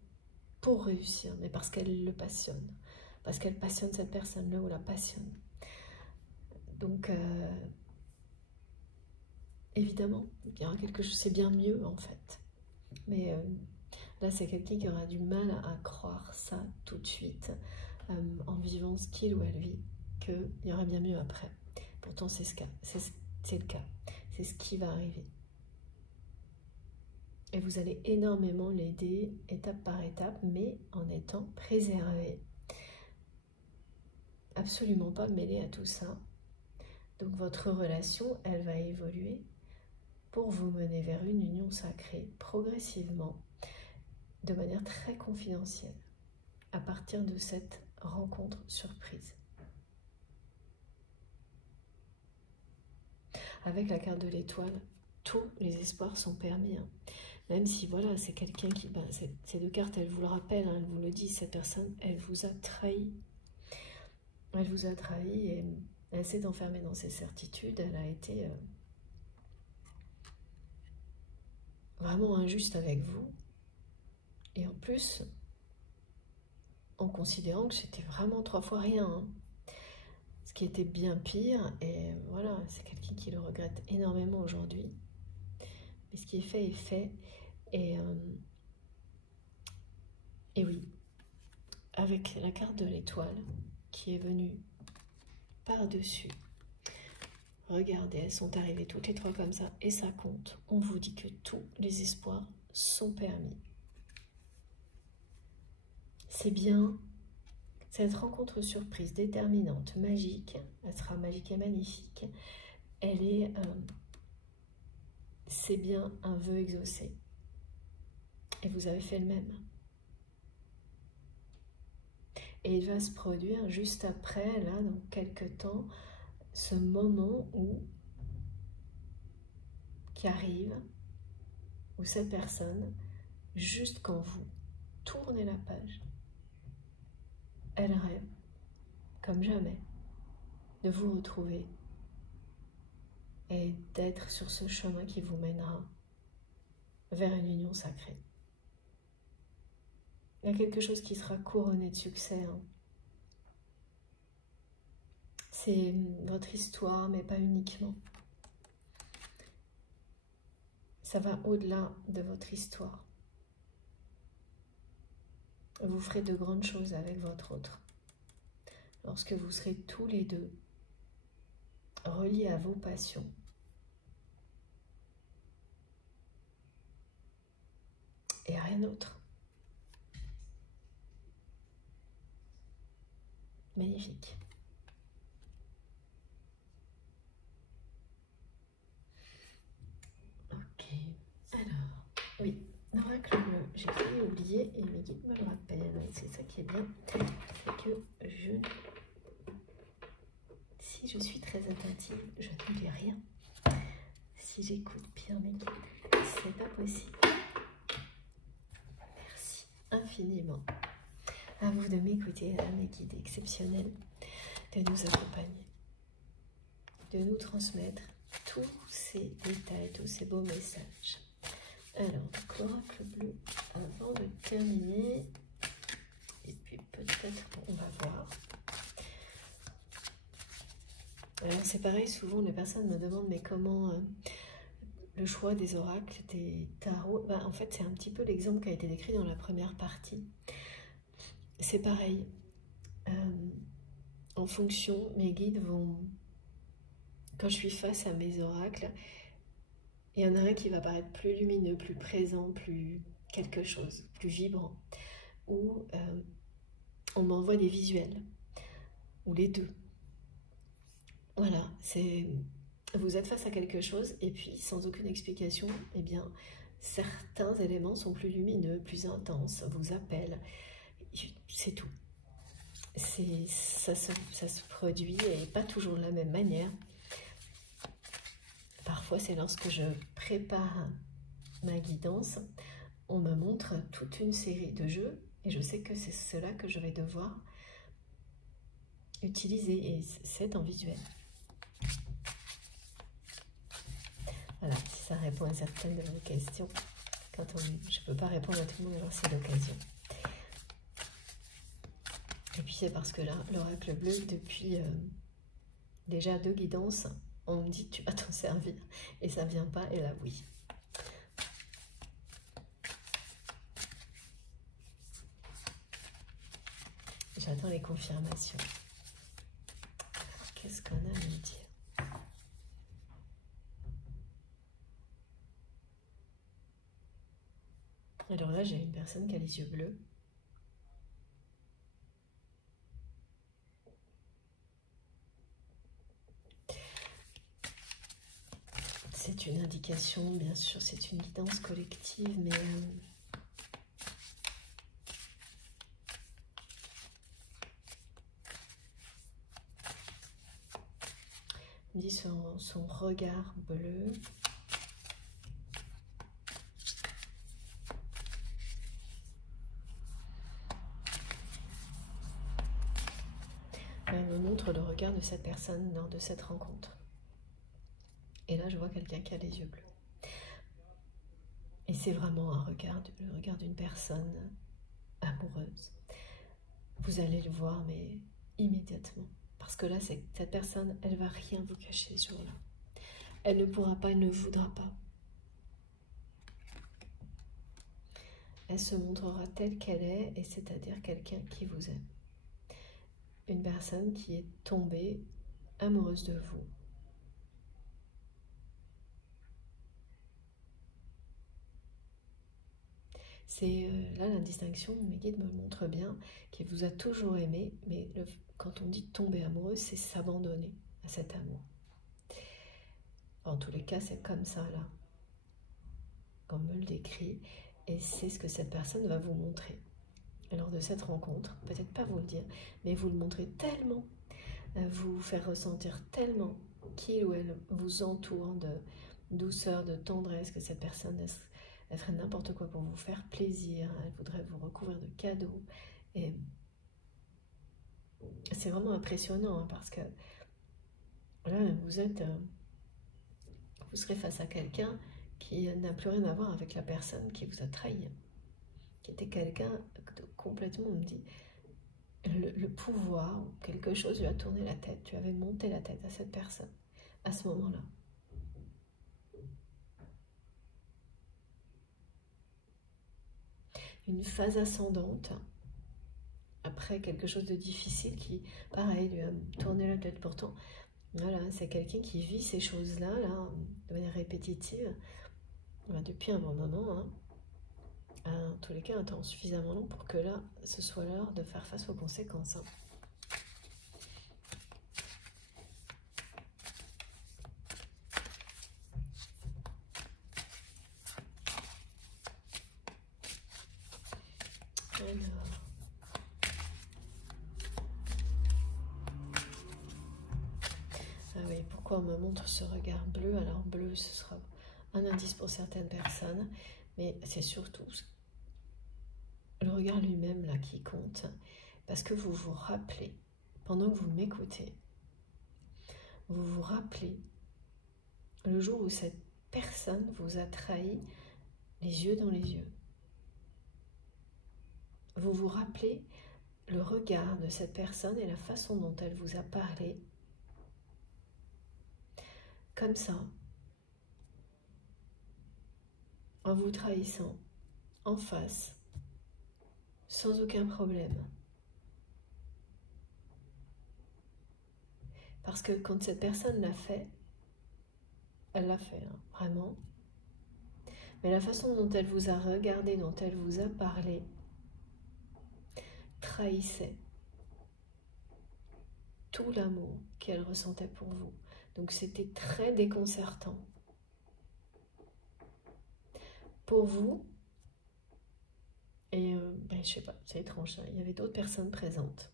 pour réussir, mais parce qu'elle le passionne, parce qu'elle passionne cette personne-là ou la passionne. Donc, évidemment, il y aura quelque chose, c'est bien mieux en fait. Mais là, c'est quelqu'un qui aura du mal à croire ça tout de suite, en vivant ce qu'il ou elle vit, qu'il y aura bien mieux après. Pourtant, c'est le cas, c'est ce qui va arriver. Et vous allez énormément l'aider, étape par étape, mais en étant préservé. Absolument pas mêlé à tout ça. Donc votre relation, elle va évoluer pour vous mener vers une union sacrée, progressivement, de manière très confidentielle, à partir de cette rencontre surprise. Avec la carte de l'étoile, tous les espoirs sont permis. Hein. Même si, voilà, c'est quelqu'un qui... ces deux cartes, elles vous le rappellent, hein, elles vous le disent, cette personne, elle vous a trahi. Elle vous a trahi et elle s'est enfermée dans ses certitudes. Elle a été vraiment injuste avec vous. Et en plus, en considérant que c'était vraiment 3 fois rien. Hein. Ce qui était bien pire. Et voilà, c'est quelqu'un qui le regrette énormément aujourd'hui. Mais ce qui est fait est fait. Et oui, avec la carte de l'étoile qui est venue par-dessus, regardez, elles sont arrivées toutes les 3 comme ça, et ça compte. On vous dit que tous les espoirs sont permis. c'est bien. Cette rencontre surprise, déterminante, magique, elle sera magique et magnifique. Elle est, c'est bien un vœu exaucé. Et vous avez fait le même. Et il va se produire juste après, là, dans quelques temps, ce moment qui arrive, où cette personne, juste quand vous tournez la page, elle rêve, comme jamais, de vous retrouver et d'être sur ce chemin qui vous mènera vers une union sacrée. Il y a quelque chose qui sera couronné de succès. Hein. C'est votre histoire, mais pas uniquement. Ça va au-delà de votre histoire. Vous ferez de grandes choses avec votre autre. Lorsque vous serez tous les deux reliés à vos passions. Et à rien d'autre. Magnifique. Ok. Alors, oui. L'oracle bleu, j'ai failli oublier et mes guides me le rappellent. C'est ça qui est bien. C'est que si je suis très attentive, je n'oublie rien. Si j'écoute bien mes guides, c'est pas possible. Merci infiniment à vous de m'écouter, à mes guides exceptionnels, de nous accompagner, de nous transmettre tous ces détails, tous ces beaux messages. Alors, l'oracle bleu, avant de terminer, et puis peut-être on va voir. Alors c'est pareil, souvent les personnes me demandent mais comment le choix des oracles, des tarots, ben, en fait c'est un petit peu l'exemple qui a été décrit dans la première partie. C'est pareil, en fonction, mes guides vont, quand je suis face à mes oracles, il y en a un qui va paraître plus lumineux, plus présent, plus quelque chose, plus vibrant, ou on m'envoie des visuels, ou les deux. Voilà, c'est vous êtes face à quelque chose et puis sans aucune explication, eh bien certains éléments sont plus lumineux, plus intenses, vous appellent, c'est tout. Ça se produit et pas toujours de la même manière. Parfois c'est lorsque je prépare ma guidance, on me montre toute une série de jeux et je sais que c'est cela que je vais devoir utiliser et c'est en visuel. Voilà, si ça répond à certaines de vos questions. Je ne peux pas répondre à tout le monde, alors c'est l'occasion. Et puis c'est parce que là, l'oracle bleu, depuis déjà 2 guidances, on me dit tu vas t'en servir. Et ça ne vient pas, et là oui. J'attends les confirmations. Qu'est-ce qu'on a à me dire? Alors là, j'ai une personne qui a les yeux bleus. C'est une indication, bien sûr, c'est une guidance collective, mais on dit son regard bleu. Elle me montre le regard de cette personne lors de cette rencontre. Et là, je vois quelqu'un qui a les yeux bleus. Et c'est vraiment un regard, le regard d'une personne amoureuse. Vous allez le voir, mais immédiatement. Parce que là, cette personne, elle ne va rien vous cacher ce jour-là. Elle ne pourra pas, elle ne voudra pas. Elle se montrera telle qu'elle est, et c'est-à-dire quelqu'un qui vous aime. Une personne qui est tombée amoureuse de vous. C'est là la distinction, mes guides me montrent bien, qu'il vous a toujours aimé, mais quand on dit tomber amoureux, c'est s'abandonner à cet amour. En tous les cas, c'est comme ça là, comme me le décrit, et c'est ce que cette personne va vous montrer. Lors de cette rencontre, peut-être pas vous le dire, mais vous le montrez tellement, vous faire ressentir tellement qu'il ou elle vous entoure de douceur, de tendresse, que cette personne, elle ferait n'importe quoi pour vous faire plaisir, elle voudrait vous recouvrir de cadeaux. Et c'est vraiment impressionnant, hein, parce que là, vous serez face à quelqu'un qui n'a plus rien à voir avec la personne qui vous a trahi, qui était quelqu'un de complètement, on me dit, le pouvoir, quelque chose lui a tourné la tête, tu avais monté la tête à cette personne, à ce moment-là. Une phase ascendante, après quelque chose de difficile qui, pareil, lui a tourné la tête. Pourtant, voilà, c'est quelqu'un qui vit ces choses-là, là, de manière répétitive, voilà, depuis un bon moment, hein. En tous les cas, un temps suffisamment long pour que là, ce soit l'heure de faire face aux conséquences, hein. Alors, ah oui, pourquoi on me montre ce regard bleu? Alors bleu, ce sera un indice pour certaines personnes, mais c'est surtout le regard lui-même là qui compte, parce que vous vous rappelez, pendant que vous m'écoutez, vous vous rappelez le jour où cette personne vous a trahi les yeux dans les yeux. Vous vous rappelez le regard de cette personne et la façon dont elle vous a parlé, comme ça, en vous trahissant, en face, sans aucun problème. Parce que quand cette personne l'a fait, elle l'a fait, hein, vraiment. Mais la façon dont elle vous a regardé, dont elle vous a parlé, trahissait tout l'amour qu'elle ressentait pour vous. Donc c'était très déconcertant. Pour vous, et je sais pas, c'est étrange, hein, il y avait d'autres personnes présentes.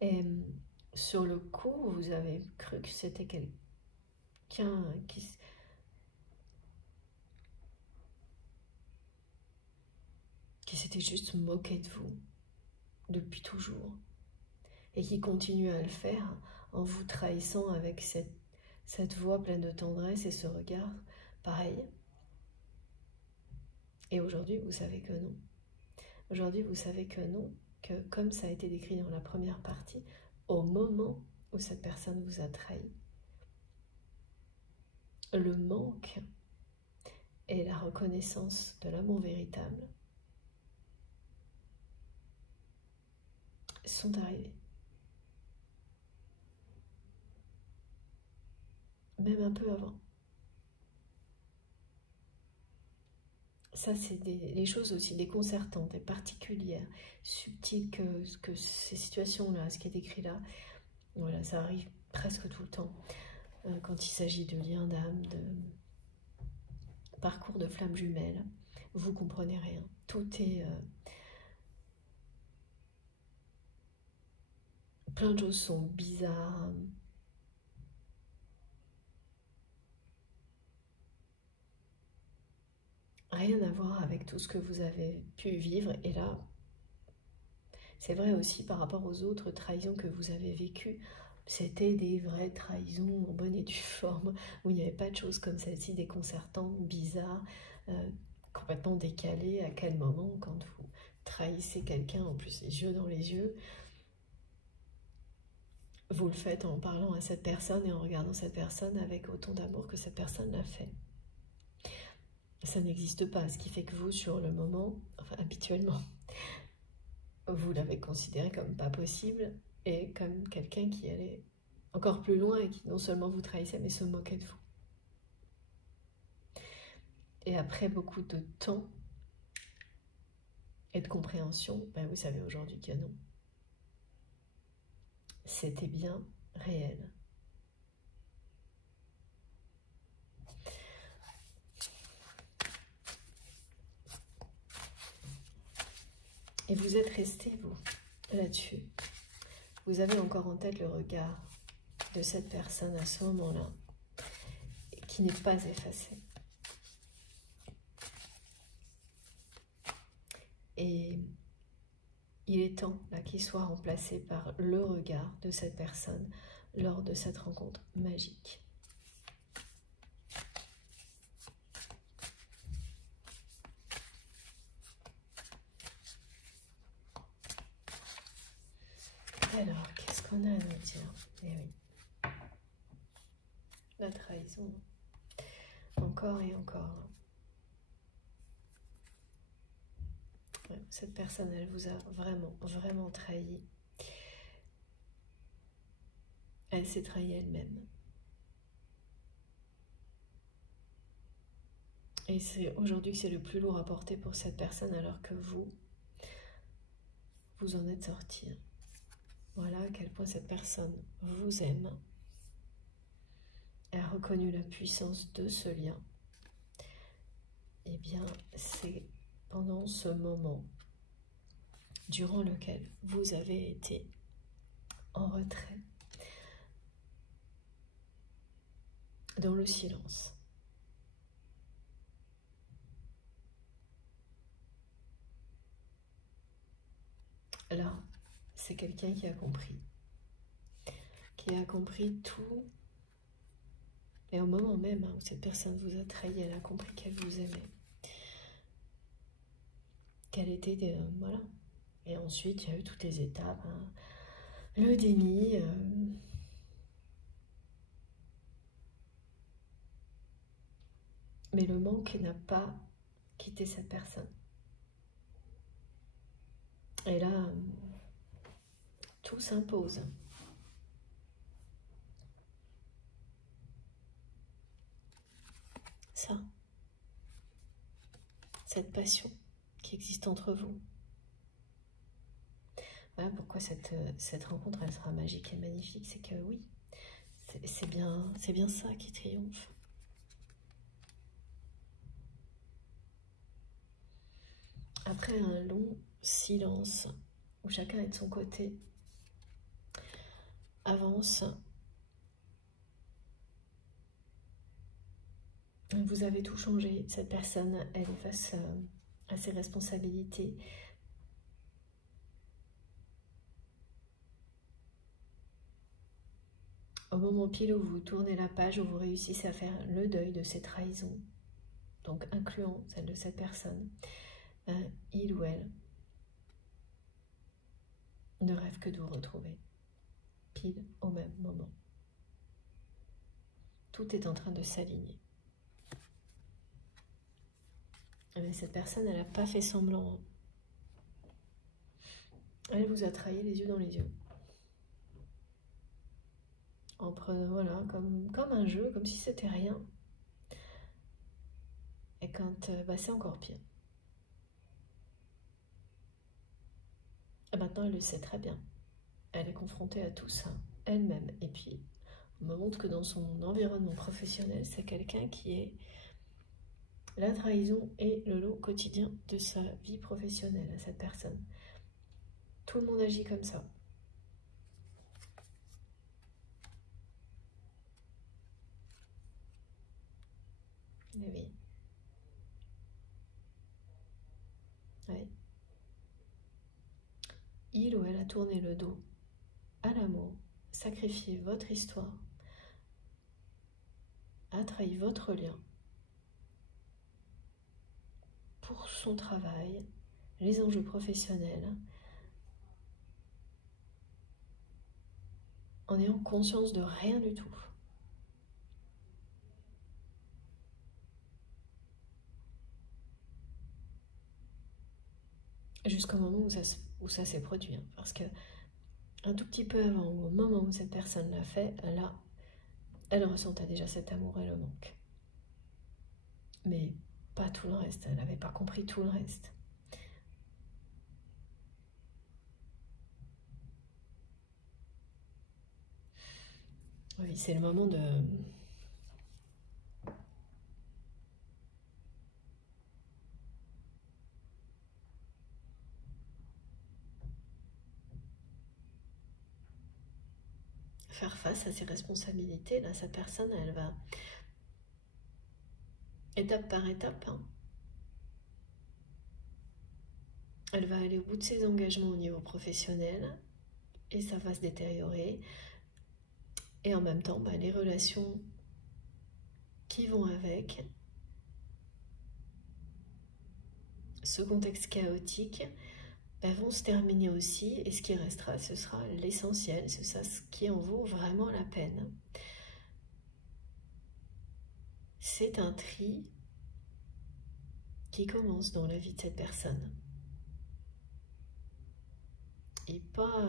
Et sur le coup, vous avez cru que c'était quelqu'un qui s'était juste moqué de vous depuis toujours et qui continue à le faire en vous trahissant avec cette voix pleine de tendresse et ce regard pareil. Et aujourd'hui, vous savez que non. Aujourd'hui, vous savez que non, que comme ça a été décrit dans la première partie, au moment où cette personne vous a trahi, le manque et la reconnaissance de l'amour véritable sont arrivés. Même un peu avant. Ça, c'est les choses aussi déconcertantes et particulières, subtiles que ces situations-là, ce qui est décrit là, voilà, ça arrive presque tout le temps. Quand il s'agit de liens d'âme, de parcours de flammes jumelles, vous comprenez rien. Tout est... plein de choses sont bizarres. Rien à voir avec tout ce que vous avez pu vivre. Et là, c'est vrai aussi par rapport aux autres trahisons que vous avez vécues. C'était des vraies trahisons en bonne et due forme, où il n'y avait pas de choses comme celle-ci, déconcertantes, bizarres, complètement décalées. À quel moment, quand vous trahissez quelqu'un, en plus les yeux dans les yeux, vous le faites en parlant à cette personne et en regardant cette personne avec autant d'amour que cette personne l'a fait. Ça n'existe pas, ce qui fait que vous, sur le moment, enfin habituellement, vous l'avez considéré comme pas possible et comme quelqu'un qui allait encore plus loin et qui non seulement vous trahissait, mais se moquait de vous. Et après beaucoup de temps et de compréhension, ben vous savez aujourd'hui que non. C'était bien réel. Et vous êtes resté, vous, là-dessus. Vous avez encore en tête le regard de cette personne à ce moment-là, qui n'est pas effacé. Et il est temps qu'il soit remplacé par le regard de cette personne lors de cette rencontre magique. Alors, qu'est-ce qu'on a à nous dire? Eh oui. La trahison. Encore et encore. Ouais, cette personne, elle vous a vraiment, vraiment trahi. Elle s'est trahie elle-même. Et c'est aujourd'hui que c'est le plus lourd à porter pour cette personne, alors que vous en êtes sorti. Voilà à quel point cette personne vous aime. Elle a reconnu la puissance de ce lien. Eh bien, c'est pendant ce moment durant lequel vous avez été en retrait, dans le silence. Là, c'est quelqu'un qui a compris tout. Et au moment même où cette personne vous a trahi, elle a compris qu'elle vous aimait. Qu'elle était... voilà. Et ensuite, il y a eu toutes les étapes. Hein. Le déni. Mais le manque n'a pas quitté cette personne. Et là, tout s'impose. Ça. Cette passion qui existe entre vous. Voilà pourquoi cette rencontre, elle sera magique et magnifique. C'est que oui, c'est bien ça qui triomphe. Après un long silence, où chacun est de son côté, avance. Vous avez tout changé. Cette personne, elle est face à ses responsabilités. Au moment pile où vous tournez la page, où vous réussissez à faire le deuil de ces trahisons, donc incluant celle de cette personne, il ou elle ne rêve que de vous retrouver, pile au même moment. Tout est en train de s'aligner. Mais cette personne, elle n'a pas fait semblant. Elle vous a trahi les yeux dans les yeux. En prenant, voilà, comme un jeu, comme si c'était rien. Et quand, c'est encore pire. Et maintenant, elle le sait très bien. Elle est confrontée à tout ça, elle-même. Et puis, on me montre que dans son environnement professionnel, c'est quelqu'un qui est la trahison et le lot quotidien de sa vie professionnelle à cette personne. Tout le monde agit comme ça. Mais oui. Ouais. Il ou elle a tourné le dos à l'amour, sacrifié votre histoire, a trahi votre lien pour son travail, les enjeux professionnels, en ayant conscience de rien du tout. Jusqu'au moment où ça s'est produit. Hein, parce que un tout petit peu avant, ou au moment où cette personne l'a fait, là, elle ressentait déjà cet amour et le manque. Mais pas tout le reste, elle n'avait pas compris tout le reste. Oui, c'est le moment de... faire face à ses responsabilités. Là, cette personne, elle va, étape par étape, hein, elle va aller au bout de ses engagements au niveau professionnel, et ça va se détériorer. Et en même temps, bah, les relations qui vont avec, ce contexte chaotique, bah, vont se terminer aussi, et ce qui restera, ce sera l'essentiel, c'est ça ce qui en vaut vraiment la peine. C'est un tri qui commence dans la vie de cette personne. Et pas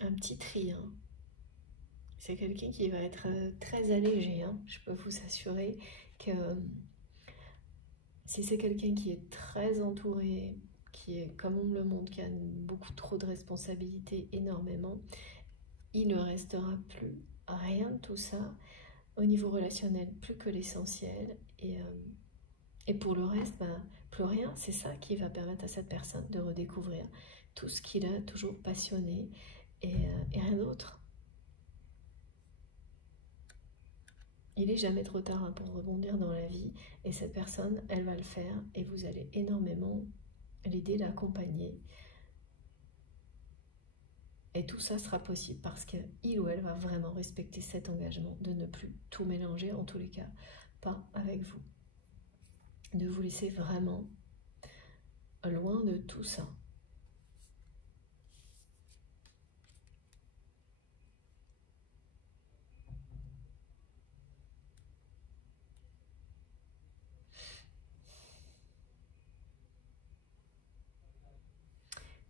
un petit tri, hein. C'est quelqu'un qui va être très allégé, hein. Je peux vous assurer que si c'est quelqu'un qui est très entouré, qui est, comme on me le montre, qui a beaucoup trop de responsabilités, énormément, il ne restera plus rien de tout ça. Au niveau relationnel, plus que l'essentiel. Et pour le reste, bah, plus rien. C'est ça qui va permettre à cette personne de redécouvrir tout ce qu'il a toujours passionné et rien d'autre. Il n'est jamais trop tard, hein, pour rebondir dans la vie, et cette personne, elle va le faire, et vous allez énormément l'aider, l'accompagner. Et tout ça sera possible parce qu'il ou elle va vraiment respecter cet engagement de ne plus tout mélanger, en tous les cas, pas avec vous. De vous laisser vraiment loin de tout ça.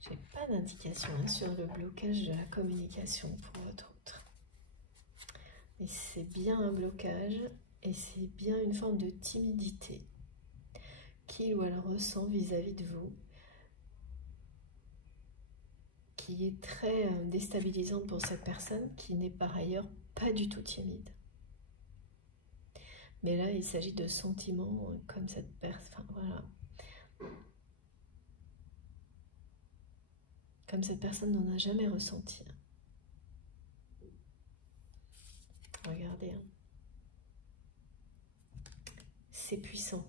J'ai pas d'indication, hein, sur le blocage de la communication pour votre autre. Mais c'est bien un blocage et c'est bien une forme de timidité qu'il ou elle ressent vis-à-vis de vous, qui est très déstabilisante pour cette personne qui n'est par ailleurs pas du tout timide. Mais là, il s'agit de sentiments comme cette personne, enfin, voilà. Comme cette personne n'en a jamais ressenti. Regardez, hein. C'est puissant.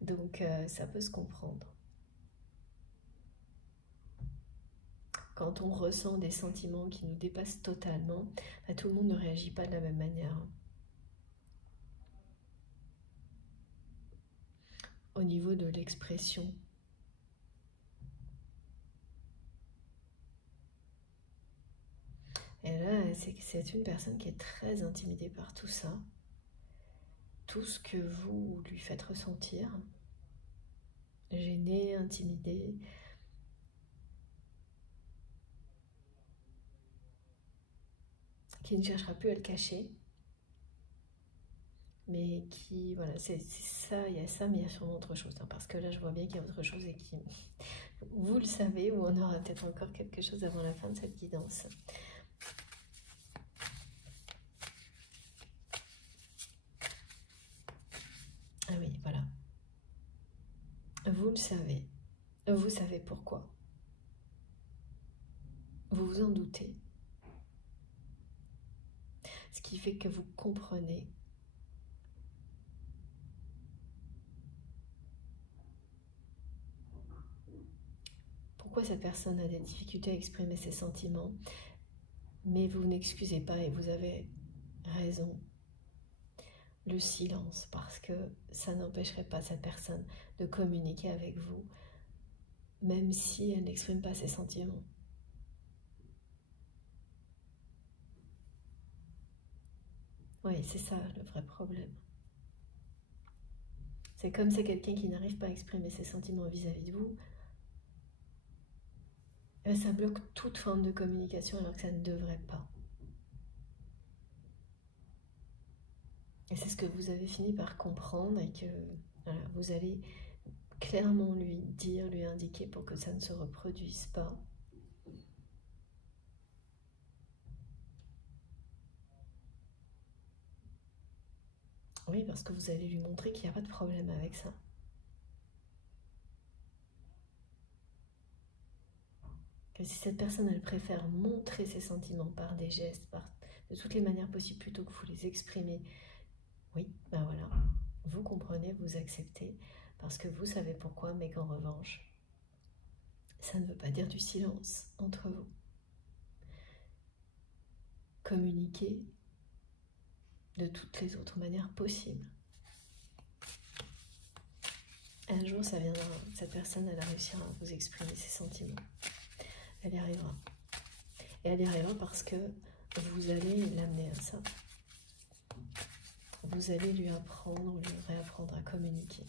Donc ça peut se comprendre. Quand on ressent des sentiments qui nous dépassent totalement, bah, tout le monde ne réagit pas de la même manière. Au niveau de l'expression, et là, c'est une personne qui est très intimidée par tout ça. Tout ce que vous lui faites ressentir, gêné, intimidé, qui ne cherchera plus à le cacher, mais qui, voilà, c'est ça, il y a ça, mais il y a sûrement autre chose, hein, parce que là, je vois bien qu'il y a autre chose et qui, vous le savez, ou on aura peut-être encore quelque chose avant la fin de cette guidance. Ah oui, voilà. Vous le savez. Vous savez pourquoi. Vous vous en doutez. Ce qui fait que vous comprenez pourquoi cette personne a des difficultés à exprimer ses sentiments, mais vous n'excusez pas et vous avez raison. Le silence, parce que ça n'empêcherait pas cette personne de communiquer avec vous, même si elle n'exprime pas ses sentiments. Oui, c'est ça le vrai problème. C'est comme c'est quelqu'un qui n'arrive pas à exprimer ses sentiments vis-à-vis de vous, Et bien, ça bloque toute forme de communication alors que ça ne devrait pas. Et c'est ce que vous avez fini par comprendre et que voilà, vous allez clairement lui dire, lui indiquer pour que ça ne se reproduise pas. Oui, parce que vous allez lui montrer qu'il n'y a pas de problème avec ça. Que si cette personne, elle préfère montrer ses sentiments par des gestes, de toutes les manières possibles, plutôt que vous les exprimer, oui, ben voilà, vous comprenez, vous acceptez, parce que vous savez pourquoi, mais qu'en revanche, ça ne veut pas dire du silence entre vous. Communiquez de toutes les autres manières possibles. Un jour, ça viendra, cette personne, elle réussira à vous exprimer ses sentiments. Elle y arrivera. Et elle y arrivera parce que vous allez l'amener à ça. Vous allez lui apprendre ou lui réapprendre à communiquer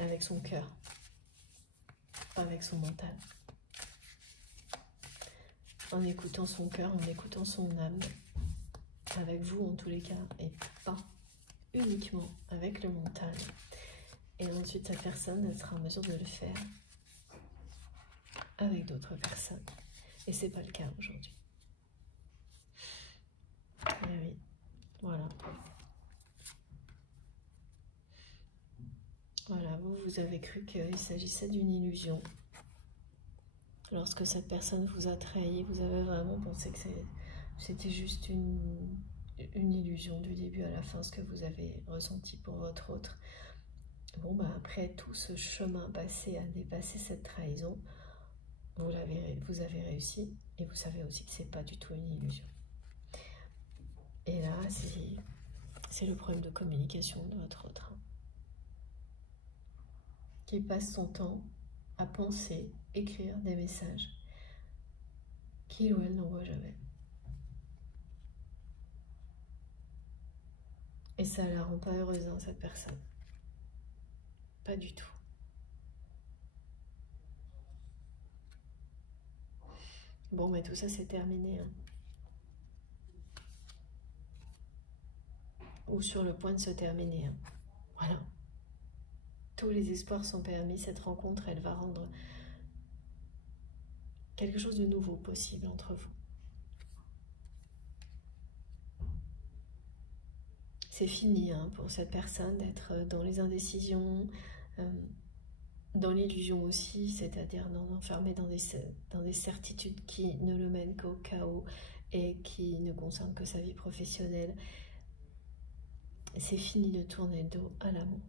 avec son cœur, pas avec son mental. En écoutant son cœur, en écoutant son âme, avec vous en tous les cas, et pas uniquement avec le mental. Et ensuite, cette personne, elle sera en mesure de le faire avec d'autres personnes. Et c'est pas le cas aujourd'hui. Eh oui, voilà. Voilà, vous avez cru qu'il s'agissait d'une illusion. Lorsque cette personne vous a trahi, vous avez vraiment pensé que c'était juste une illusion du début à la fin, ce que vous avez ressenti pour votre autre. Bon, bah après tout ce chemin passé à dépasser cette trahison, vous avez réussi et vous savez aussi que c'est pas du tout une illusion. Et là, c'est le problème de communication de votre autre, qui passe son temps à penser, écrire des messages qu'il ou elle n'envoie jamais. Et ça la rend pas heureuse, hein, cette personne. Pas du tout. Bon, mais tout ça, c'est terminé. Hein. Ou sur le point de se terminer. Hein. Voilà. Tous les espoirs sont permis. Cette rencontre, elle va rendre quelque chose de nouveau possible entre vous. C'est fini hein, pour cette personne d'être dans les indécisions, dans l'illusion aussi, c'est-à-dire enfermé dans des certitudes qui ne le mènent qu'au chaos et qui ne concernent que sa vie professionnelle. C'est fini de tourner le dos à l'amour.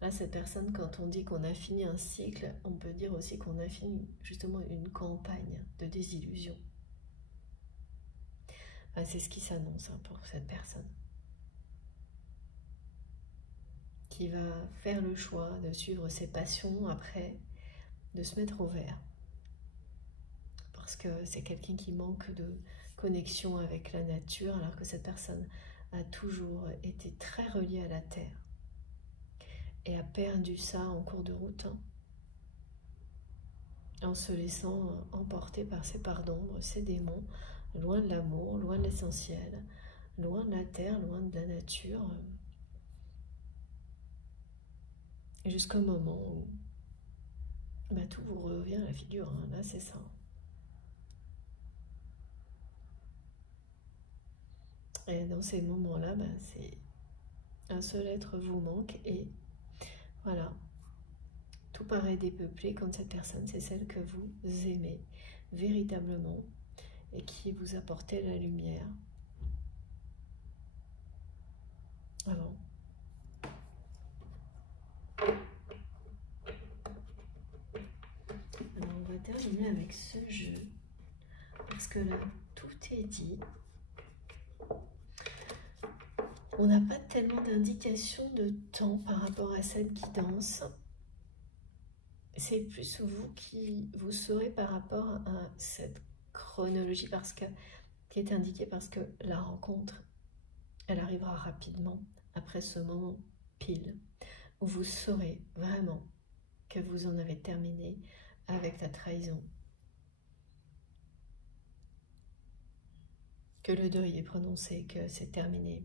Là, cette personne, quand on dit qu'on a fini un cycle, on peut dire aussi qu'on a fini justement une campagne de désillusion. C'est ce qui s'annonce hein, pour cette personne. Qui va faire le choix de suivre ses passions après, de se mettre au vert. Parce que c'est quelqu'un qui manque de connexion avec la nature, alors que cette personne a toujours été très reliée à la terre. Et a perdu ça en cours de route, hein, en se laissant emporter par ses parts d'ombre, ses démons, loin de l'amour, loin de l'essentiel, loin de la terre, loin de la nature, jusqu'au moment où tout vous revient à la figure, hein, là c'est ça. Et dans ces moments-là, c'est un seul être vous manque et voilà, tout paraît dépeuplé quand cette personne, c'est celle que vous aimez véritablement et qui vous apportait la lumière avant. Alors on va terminer avec ce jeu parce que là, tout est dit. On n'a pas tellement d'indications de temps par rapport à cette guidance. C'est plus vous qui vous saurez par rapport à cette chronologie qui est indiquée parce que la rencontre, elle arrivera rapidement après ce moment pile. où vous saurez vraiment que vous en avez terminé avec la trahison. Que le deuil est prononcé, que c'est terminé.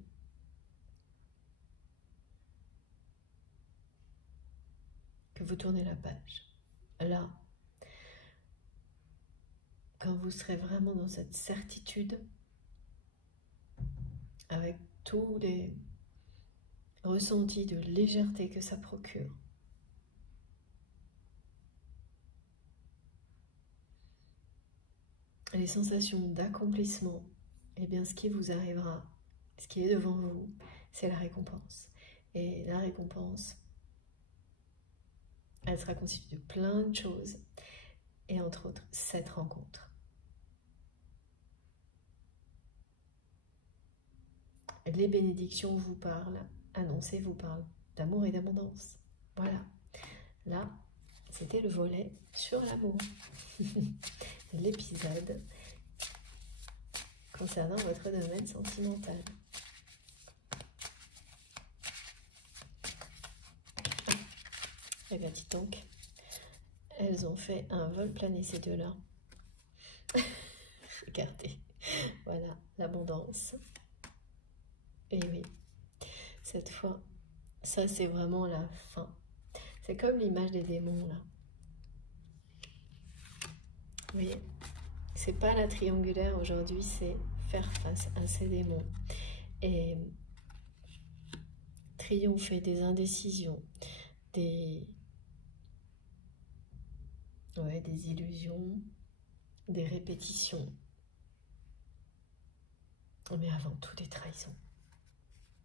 Que vous tournez la page. Là, quand vous serez vraiment dans cette certitude, avec tous les ressentis de légèreté que ça procure, les sensations d'accomplissement, eh bien ce qui vous arrivera, ce qui est devant vous, c'est la récompense. Et la récompense, elle sera constituée de plein de choses, et entre autres, cette rencontre. Les bénédictions vous parlent, annoncer vous parle d'amour et d'abondance. Voilà, là, c'était le volet sur l'amour. L'épisode concernant votre domaine sentimental. Et bien, dis donc, elles ont fait un vol plané ces deux-là. Regardez, voilà, l'abondance. Et oui, cette fois, ça c'est vraiment la fin. C'est comme l'image des démons là. Vous voyez, c'est pas la triangulaire aujourd'hui, c'est faire face à ces démons. Et triompher des indécisions, des illusions, des répétitions. Mais avant tout des trahisons.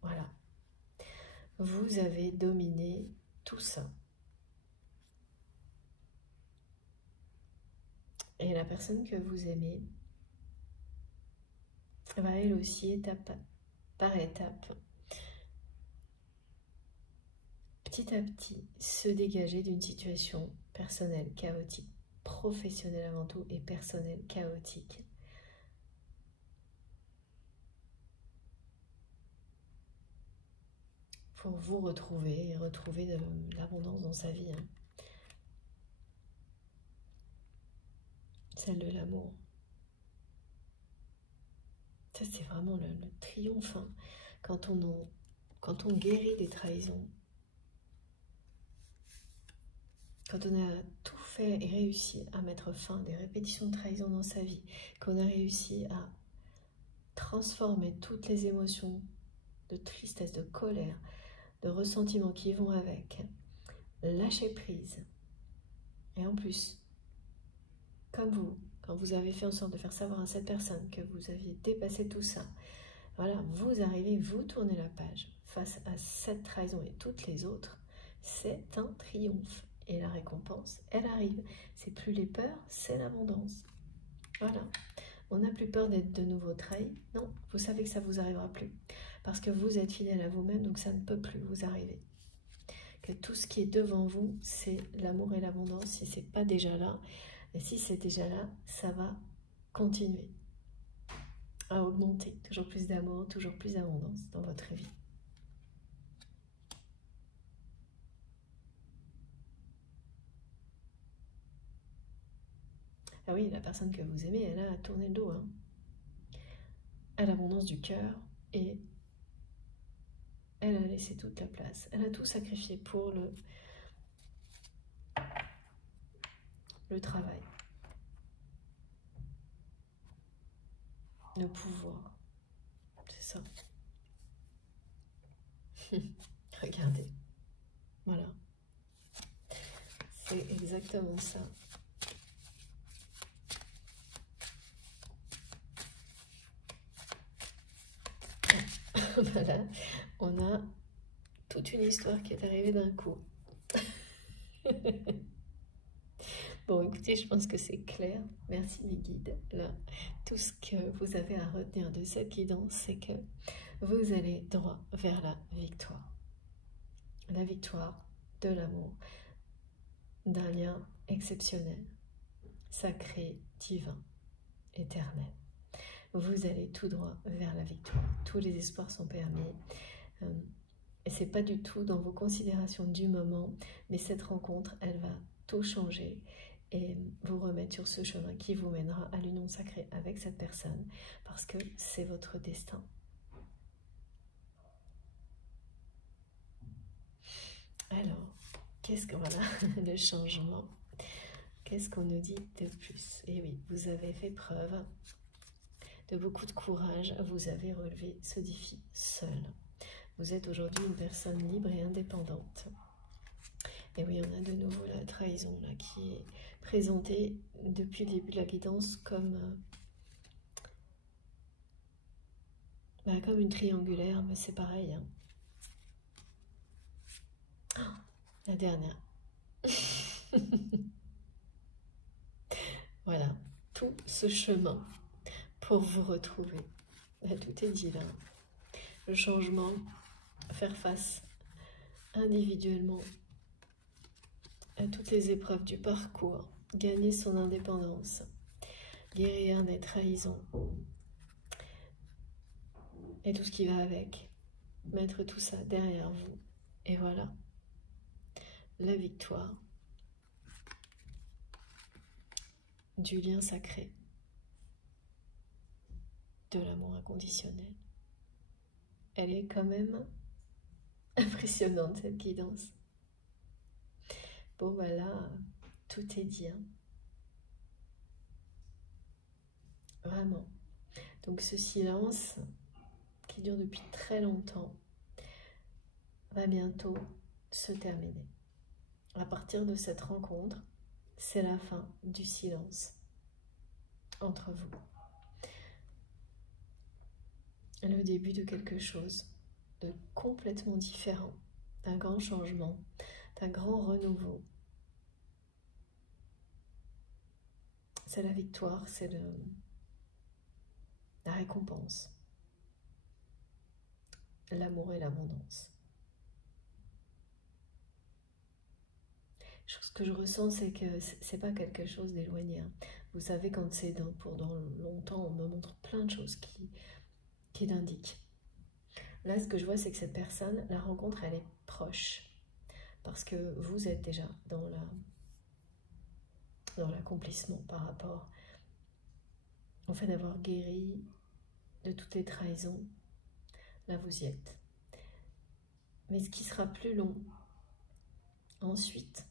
Voilà. Vous avez dominé tout ça. Et la personne que vous aimez va elle aussi, étape par étape, petit à petit, se dégager d'une situation personnelle chaotique, professionnelle avant tout, et personnelle chaotique. Pour vous retrouver et retrouver de l'abondance dans sa vie. Celle de l'amour. Ça, c'est vraiment le triomphe. Quand on guérit des trahisons, quand on a tout fait et réussi à mettre fin à des répétitions de trahison dans sa vie, qu'on a réussi à transformer toutes les émotions de tristesse, de colère, de ressentiment qui vont avec, lâcher prise. Et en plus, comme vous, quand vous avez fait en sorte de faire savoir à cette personne que vous aviez dépassé tout ça, voilà, vous arrivez, vous tournez la page face à cette trahison et toutes les autres, c'est un triomphe. Et la récompense, elle arrive. C'est plus les peurs, c'est l'abondance. Voilà. On n'a plus peur d'être de nouveau trahi. Non, vous savez que ça ne vous arrivera plus. Parce que vous êtes fidèle à vous-même, donc ça ne peut plus vous arriver. Que tout ce qui est devant vous, c'est l'amour et l'abondance. Si ce n'est pas déjà là, et si c'est déjà là, ça va continuer à augmenter. Toujours plus d'amour, toujours plus d'abondance dans votre vie. Ah oui, la personne que vous aimez, elle a tourné le dos à l'abondance du cœur et elle a laissé toute la place. Elle a tout sacrifié pour le travail, le pouvoir. C'est ça. Regardez. Voilà. C'est exactement ça. Voilà, on a toute une histoire qui est arrivée d'un coup. Bon, écoutez, je pense que c'est clair. Merci mes guides. Là, tout ce que vous avez à retenir de cette guidance, c'est que vous allez droit vers la victoire. La victoire de l'amour, d'un lien exceptionnel, sacré, divin, éternel. Vous allez tout droit vers la victoire. Tous les espoirs sont permis. Et c'est pas du tout dans vos considérations du moment, mais cette rencontre, elle va tout changer et vous remettre sur ce chemin qui vous mènera à l'union sacrée avec cette personne, parce que c'est votre destin. Alors, qu'est-ce que, voilà, le changement, qu'est-ce qu'on nous dit de plus? Et oui, vous avez fait preuve de beaucoup de courage, vous avez relevé ce défi seul. Vous êtes aujourd'hui une personne libre et indépendante. Et oui, on a de nouveau la trahison là, qui est présentée depuis le début de la guidance comme, comme une triangulaire, mais c'est pareil. Hein. Oh, la dernière. Voilà, tout ce chemin pour vous retrouver. Tout est dit là. Le changement, faire face individuellement à toutes les épreuves du parcours, gagner son indépendance, guérir des trahisons et tout ce qui va avec, mettre tout ça derrière vous. Et voilà, la victoire du lien sacré, de l'amour inconditionnel. Elle est quand même impressionnante, cette guidance. Bon, bah là, tout est dit. Hein. Vraiment. Donc ce silence, qui dure depuis très longtemps, va bientôt se terminer. À partir de cette rencontre, c'est la fin du silence entre vous. Le début de quelque chose de complètement différent, d'un grand changement, d'un grand renouveau. C'est la victoire, c'est la récompense, l'amour et l'abondance. Ce que je ressens, c'est que c'est pas quelque chose d'éloigné. Hein. Vous savez, quand c'est pour dans longtemps, on me montre plein de choses qui l'indiquent. Là, ce que je vois, c'est que cette personne, la rencontre, elle est proche. Parce que vous êtes déjà dans l'accomplissement par rapport au fait d'avoir guéri de toutes les trahisons. Là, vous y êtes. Mais ce qui sera plus long ensuite,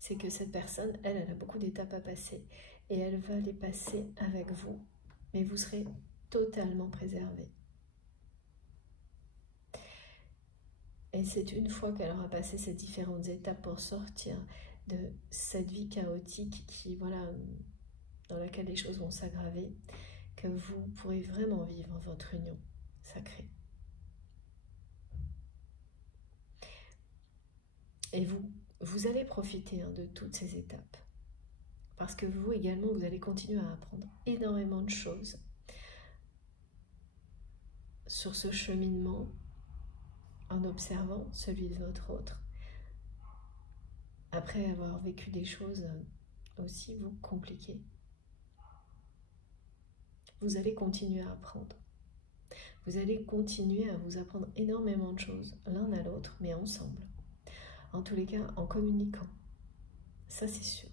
c'est que cette personne, elle a beaucoup d'étapes à passer. Et elle va les passer avec vous. Mais vous serez totalement préservé. Et c'est une fois qu'elle aura passé ces différentes étapes pour sortir de cette vie chaotique qui, voilà, dans laquelle les choses vont s'aggraver, que vous pourrez vraiment vivre votre union sacrée. Et vous allez profiter de toutes ces étapes. Parce que vous également, vous allez continuer à apprendre énormément de choses sur ce cheminement en observant celui de votre autre. Après avoir vécu des choses aussi vous compliquées. Vous allez continuer à apprendre. Vous allez continuer à vous apprendre énormément de choses, l'un à l'autre, mais ensemble. En tous les cas, en communiquant. Ça, c'est sûr.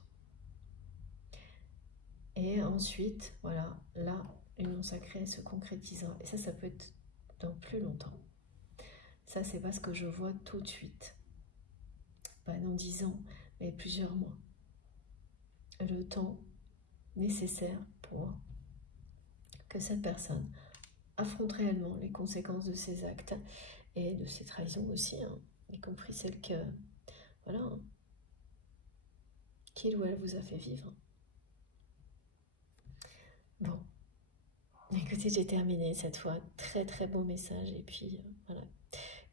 Et ensuite, voilà, là, l'union sacrée se concrétisera. Et ça peut être dans plus longtemps. Ça, c'est pas ce que je vois tout de suite. Pas dans 10 ans, mais plusieurs mois. Le temps nécessaire pour que cette personne affronte réellement les conséquences de ses actes et de ses trahisons aussi, hein, y compris celles que, voilà, hein, qu'il ou elle vous a fait vivre. Bon, écoutez, j'ai terminé cette fois. Très très beau message. Et puis, voilà.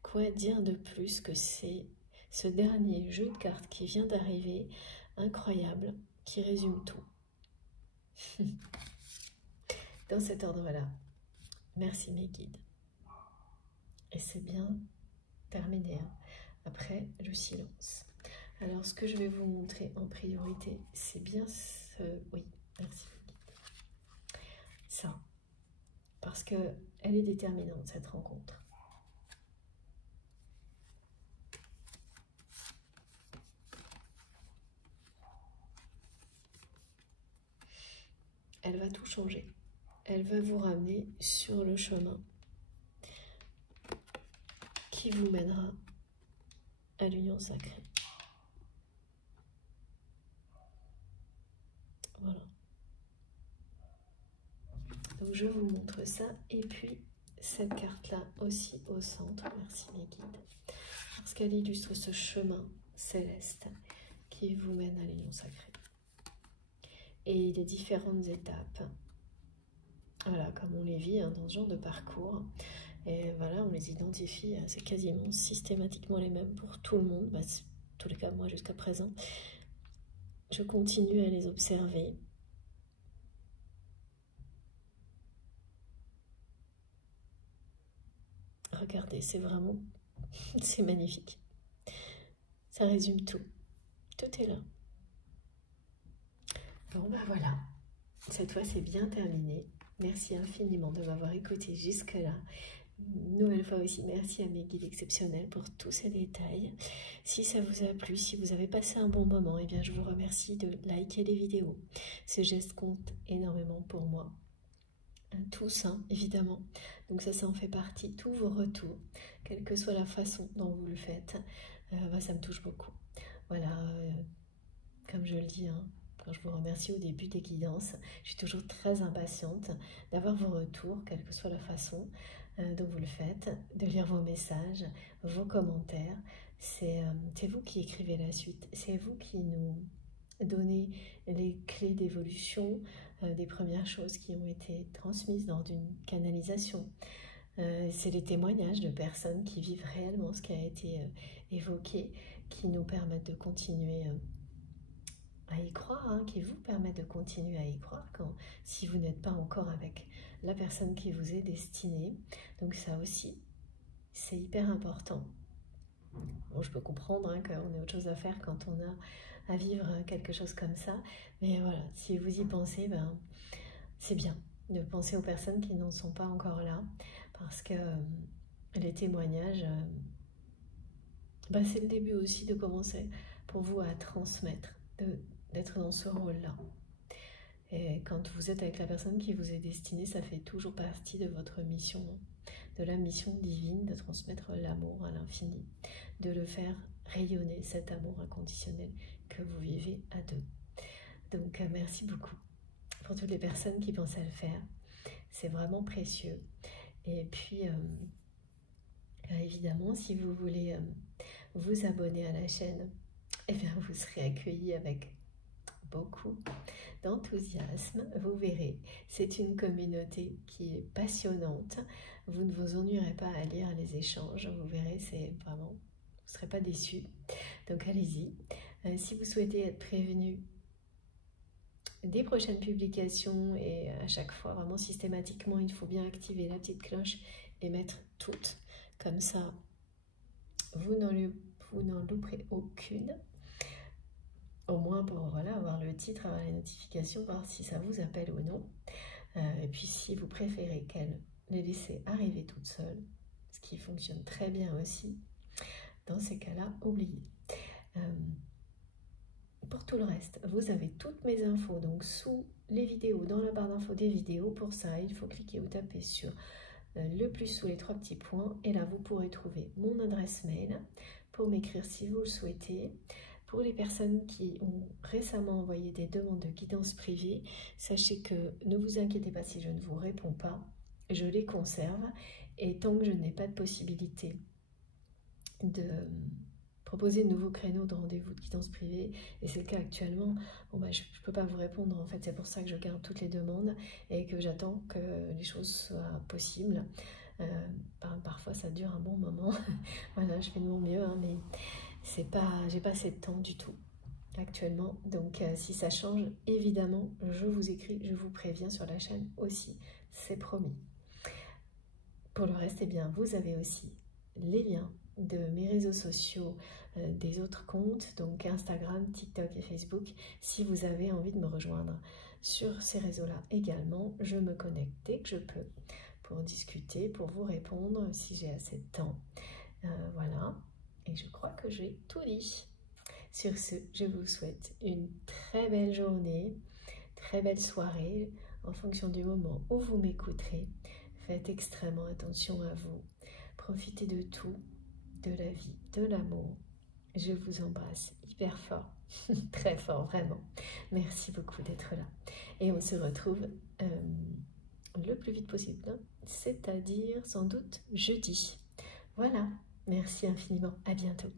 Quoi dire de plus que c'est ce dernier jeu de cartes qui vient d'arriver, incroyable, qui résume tout. Dans cet ordre-là, merci mes guides. Et c'est bien terminé, hein. Après le silence. Alors, ce que je vais vous montrer en priorité, c'est bien ce... Oui, merci mes guides. Ça, parce qu'elle est déterminante, cette rencontre. elle va tout changer. Elle va vous ramener sur le chemin qui vous mènera à l'union sacrée. Voilà. Donc je vous montre ça. Et puis cette carte-là aussi au centre. Merci mes guides. Parce qu'elle illustre ce chemin céleste qui vous mène à l'union sacrée. Et les différentes étapes. Voilà, comme on les vit hein, dans ce genre de parcours. Et voilà, on les identifie, c'est quasiment systématiquement les mêmes pour tout le monde. Bah, en tous les cas, moi, jusqu'à présent, je continue à les observer. Regardez, c'est vraiment, c'est magnifique. Ça résume tout. Tout est là. Bon, bah voilà. Cette fois, c'est bien terminé. Merci infiniment de m'avoir écouté jusque-là. Nouvelle fois aussi, merci à mes guides exceptionnels pour tous ces détails. Si ça vous a plu, si vous avez passé un bon moment, eh bien je vous remercie de liker les vidéos. Ce geste compte énormément pour moi. Tous, hein, évidemment. Donc ça en fait partie. Tous vos retours, quelle que soit la façon dont vous le faites, ça me touche beaucoup. Voilà, comme je le dis, hein, quand je vous remercie au début des guidances, je suis toujours très impatiente d'avoir vos retours, quelle que soit la façon dont vous le faites, de lire vos messages, vos commentaires. C'est vous qui écrivez la suite, c'est vous qui nous donnez les clés d'évolution, des premières choses qui ont été transmises lors d'une canalisation. C'est les témoignages de personnes qui vivent réellement ce qui a été évoqué, qui nous permettent de continuer à y croire, hein, qui vous permettent de continuer à y croire si vous n'êtes pas encore avec la personne qui vous est destinée. Donc ça aussi, c'est hyper important. Bon, je peux comprendre hein, qu'on ait autre chose à faire quand on a à vivre quelque chose comme ça, mais voilà, si vous y pensez, ben, c'est bien de penser aux personnes qui n'en sont pas encore là, parce que les témoignages, c'est le début aussi de commencer pour vous à transmettre, d'être dans ce rôle-là. Et quand vous êtes avec la personne qui vous est destinée, ça fait toujours partie de votre mission, de la mission divine, de transmettre l'amour à l'infini, de le faire rayonner, cet amour inconditionnel que vous vivez à deux. Donc merci beaucoup pour toutes les personnes qui pensent à le faire. C'est vraiment précieux. Et puis, évidemment, si vous voulez vous abonner à la chaîne, eh bien, vous serez accueillis avec beaucoup d'enthousiasme. Vous verrez, c'est une communauté qui est passionnante. Vous ne vous ennuierez pas à lire les échanges. Vous verrez, c'est vraiment, vous ne serez pas déçus. Donc allez-y. Si vous souhaitez être prévenu des prochaines publications, et à chaque fois, vraiment systématiquement, il faut bien activer la petite cloche et mettre toutes. Comme ça, vous n'en louperez aucune. Au moins pour voilà, avoir le titre, avoir les notifications, voir si ça vous appelle ou non. Et puis si vous préférez qu'elle les laisse arriver toutes seules, ce qui fonctionne très bien aussi, dans ces cas-là, oubliez. Pour tout le reste, vous avez toutes mes infos, donc sous les vidéos, dans la barre d'infos des vidéos. Pour ça, il faut cliquer ou taper sur le plus sous les 3 petits points, et là vous pourrez trouver mon adresse mail pour m'écrire si vous le souhaitez. Pour les personnes qui ont récemment envoyé des demandes de guidance privée, sachez que ne vous inquiétez pas si je ne vous réponds pas, je les conserve, et tant que je n'ai pas de possibilité de proposer de nouveaux créneaux de rendez-vous de guidance privée, et c'est le cas actuellement, bon je ne peux pas vous répondre, en fait c'est pour ça que je garde toutes les demandes et que j'attends que les choses soient possibles. Parfois ça dure un bon moment, voilà, je fais de mon mieux, hein, mais j'ai pas assez de temps du tout actuellement, donc si ça change, évidemment je vous écris, je vous préviens sur la chaîne aussi, c'est promis. Pour le reste, eh bien vous avez aussi les liens de mes réseaux sociaux, des autres comptes, donc Instagram, TikTok et Facebook. Si vous avez envie de me rejoindre sur ces réseaux-là également, je me connecte dès que je peux pour discuter, pour vous répondre si j'ai assez de temps. Voilà, et je crois que j'ai tout dit. Sur ce, je vous souhaite une très belle journée, très belle soirée. en fonction du moment où vous m'écouterez. Faites extrêmement attention à vous. Profitez de tout, de la vie, de l'amour. Je vous embrasse hyper fort, très fort, vraiment. Merci beaucoup d'être là. Et on se retrouve le plus vite possible, hein, c'est-à-dire sans doute jeudi. Voilà, merci infiniment, à bientôt.